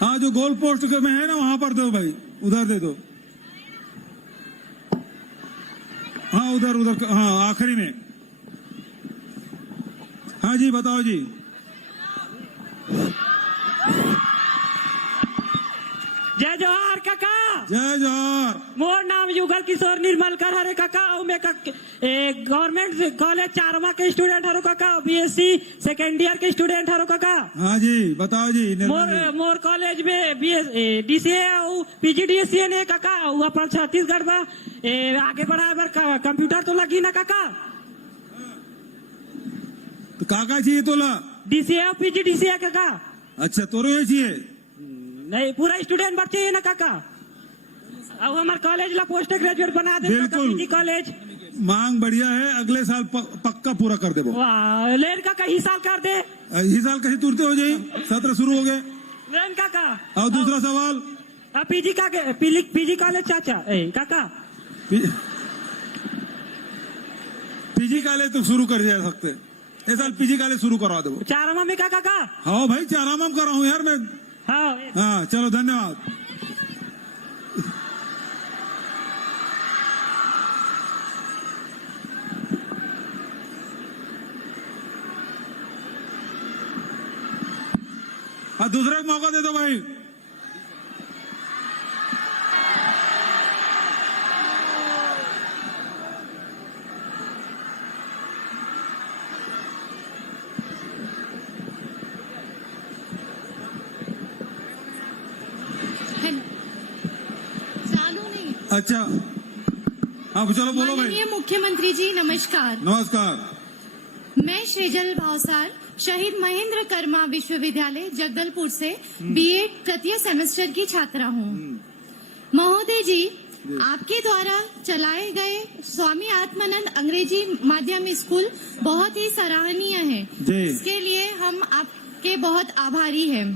हाँ जो गोल पोस्ट में है ना वहां पर दो भाई, उधर दे दो। हाँ उधर उधर, हाँ आखिरी में। हाँ जी बताओ जी। जय जोहार काका। जय जोहार। मोर नाम युगल किशोर निर्मलकर हरे काका। और मैं गवर्नमेंट कॉलेज 4वां के स्टूडेंट हरो काका, बीएससी सेकेंड ईयर के स्टूडेंट हरो काका। हाँ जी बताओ जी। मोर कॉलेज में डीसीए और पीजीडीसीए ने काका, अपन छत्तीसगढ़ में आगे बढ़ाए बार कंप्यूटर तो लगी ना काका। तो काका चाहिए तोला? डीसीए और पीजीडीसीए काका। अच्छा तोरो ये चाहिए? नहीं, पूरा स्टूडेंट बच्चे है ना काका। अब हमारे कॉलेज ला पोस्ट ग्रेजुएट बना दे बिल्कुल कॉलेज। मांग बढ़िया है, अगले साल पक्का पूरा कर दे। लेन काका ही साल कर दे। इसी साल कहीं तुरते हो जाए, सत्र शुरू हो गए। लेन काका। और दूसरा सवाल, पीजी कॉलेज चाचा काका। पीजी कॉलेज तो शुरू कर जा सकते, इस साल पीजी कॉलेज शुरू करवा दो। 4वां में काका का। हाँ भाई 4वां में कर रहा हूँ यार मैं। हाँ चलो धन्यवाद। हाँ दूसरे को मौका दे दो भाई। अच्छा हाँ चलो बोलो भाई। माननीय मुख्यमंत्री जी नमस्कार। नमस्कार। मैं श्रीजल भावसार शहीद महेंद्र कर्मा विश्वविद्यालय जगदलपुर से बीएड तृतीय सेमेस्टर की छात्रा हूँ। महोदय जी, आपके द्वारा चलाए गए स्वामी आत्मानंद अंग्रेजी माध्यम स्कूल बहुत ही सराहनीय है। इसके लिए हम आपके बहुत आभारी हैं।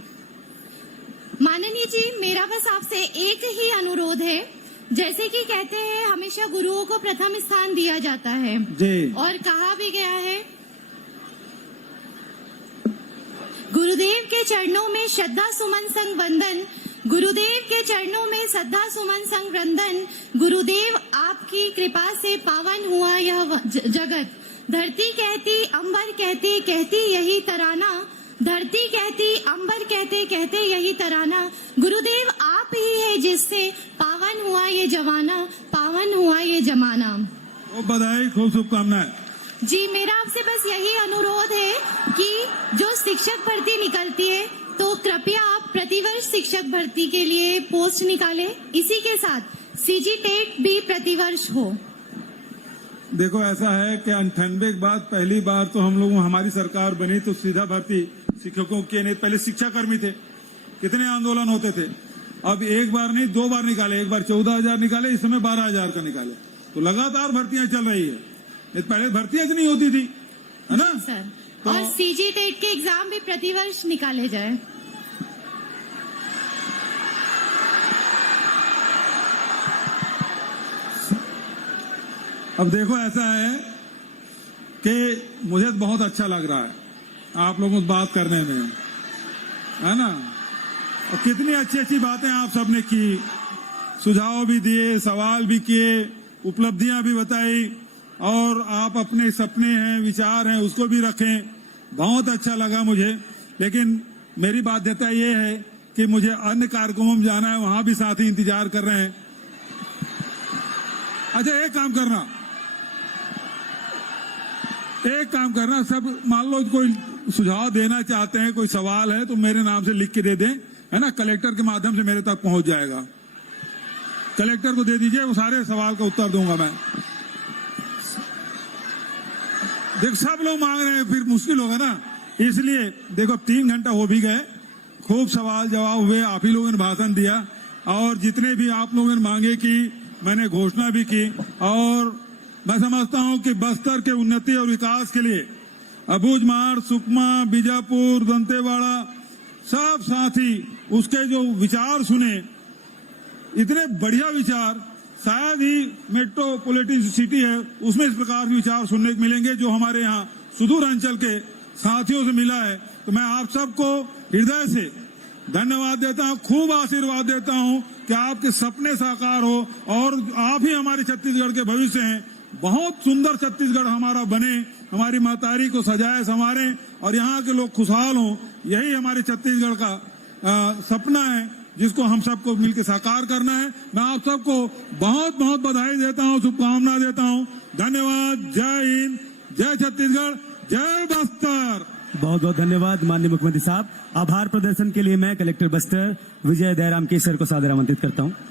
माननीय जी, मेरा बस आपसे एक ही अनुरोध है। जैसे कि कहते हैं हमेशा गुरुओं को प्रथम स्थान दिया जाता है और कहा भी गया है गुरुदेव के चरणों में श्रद्धा सुमन संग वंदन, गुरुदेव के चरणों में श्रद्धा सुमन संग वंदन। गुरुदेव आपकी कृपा से पावन हुआ यह जगत। धरती कहती अंबर कहते कहती यही तराना, धरती कहती अंबर कहते कहते यही तराना। गुरुदेव आप ही है जिससे पावन हुआ ये जमाना, पावन हुआ ये जमाना। बधाई, खूब शुभकामनाएं। जी, मेरा आपसे बस यही अनुरोध है कि जो शिक्षक भर्ती निकलती है तो कृपया आप प्रतिवर्ष शिक्षक भर्ती के लिए पोस्ट निकालें। इसी के साथ सीजी टेट भी प्रतिवर्ष हो। देखो ऐसा है कि 98 के बाद पहली बार तो हम लोग, हमारी सरकार बनी तो सीधा भर्ती शिक्षकों के नहीं, पहले शिक्षा कर्मी थे, कितने आंदोलन होते थे। अब एक बार नहीं 2 बार निकाले, एक बार 14,000 निकाले, इस समय 12,000 का निकाले। तो लगातार भर्तियां चल रही है, पहले भर्तियां नहीं होती थी, है ना सर। तो और सीजी टेट के एग्जाम भी प्रतिवर्ष निकाले जाए। अब देखो ऐसा है कि मुझे बहुत अच्छा लग रहा है आप लोगों से बात करने में, है ना। और कितनी अच्छी अच्छी बातें आप सबने की, सुझाव भी दिए, सवाल भी किए, उपलब्धियां भी बताई, और आप अपने सपने हैं, विचार हैं, उसको भी रखें। बहुत अच्छा लगा मुझे। लेकिन मेरी बाध्यता ये है कि मुझे अन्य कार्यक्रमों में जाना है, वहां भी साथी इंतजार कर रहे हैं। अच्छा, एक काम करना, सब मान लो कोई सुझाव देना चाहते हैं, कोई सवाल है तो मेरे नाम से लिख के दे दें, है ना, कलेक्टर के माध्यम से मेरे तक पहुंच जाएगा। कलेक्टर को दे दीजिए, वो सारे सवाल का उत्तर दूंगा मैं। देख, सब लोग मांग रहे हैं, फिर मुश्किल होगा ना, इसलिए देखो 3 घंटा हो भी गए, खूब सवाल जवाब हुए, आप ही लोगों ने भाषण दिया, और जितने भी आप लोगों ने मांगे की मैंने घोषणा भी की। और मैं समझता हूं कि बस्तर के उन्नति और विकास के लिए अबूझमाड़, सुकमा, बीजापुर, दंतेवाड़ा, सब साथी उसके जो विचार सुने, इतने बढ़िया विचार, शायद ही मेट्रोपॉलिटन सिटी है उसमें इस प्रकार के विचार सुनने को मिलेंगे जो हमारे यहाँ सुदूर अंचल के साथियों से मिला है। तो मैं आप सबको हृदय से धन्यवाद देता हूँ, खूब आशीर्वाद देता हूँ कि आपके सपने साकार हो, और आप ही हमारे छत्तीसगढ़ के भविष्य हैं। बहुत सुंदर छत्तीसगढ़ हमारा बने, हमारी महतारी को सजाए संवारे और यहाँ के लोग खुशहाल हों, यही हमारे छत्तीसगढ़ का सपना है, जिसको हम सबको मिलकर साकार करना है। मैं आप सबको बहुत बहुत बधाई देता हूँ, शुभकामना देता हूँ। धन्यवाद। जय हिंद, जय छत्तीसगढ़, जय बस्तर। बहुत बहुत धन्यवाद माननीय मुख्यमंत्री साहब। आभार प्रदर्शन के लिए मैं कलेक्टर बस्तर विजय दयाराम केसर को सादर आमंत्रित करता हूँ।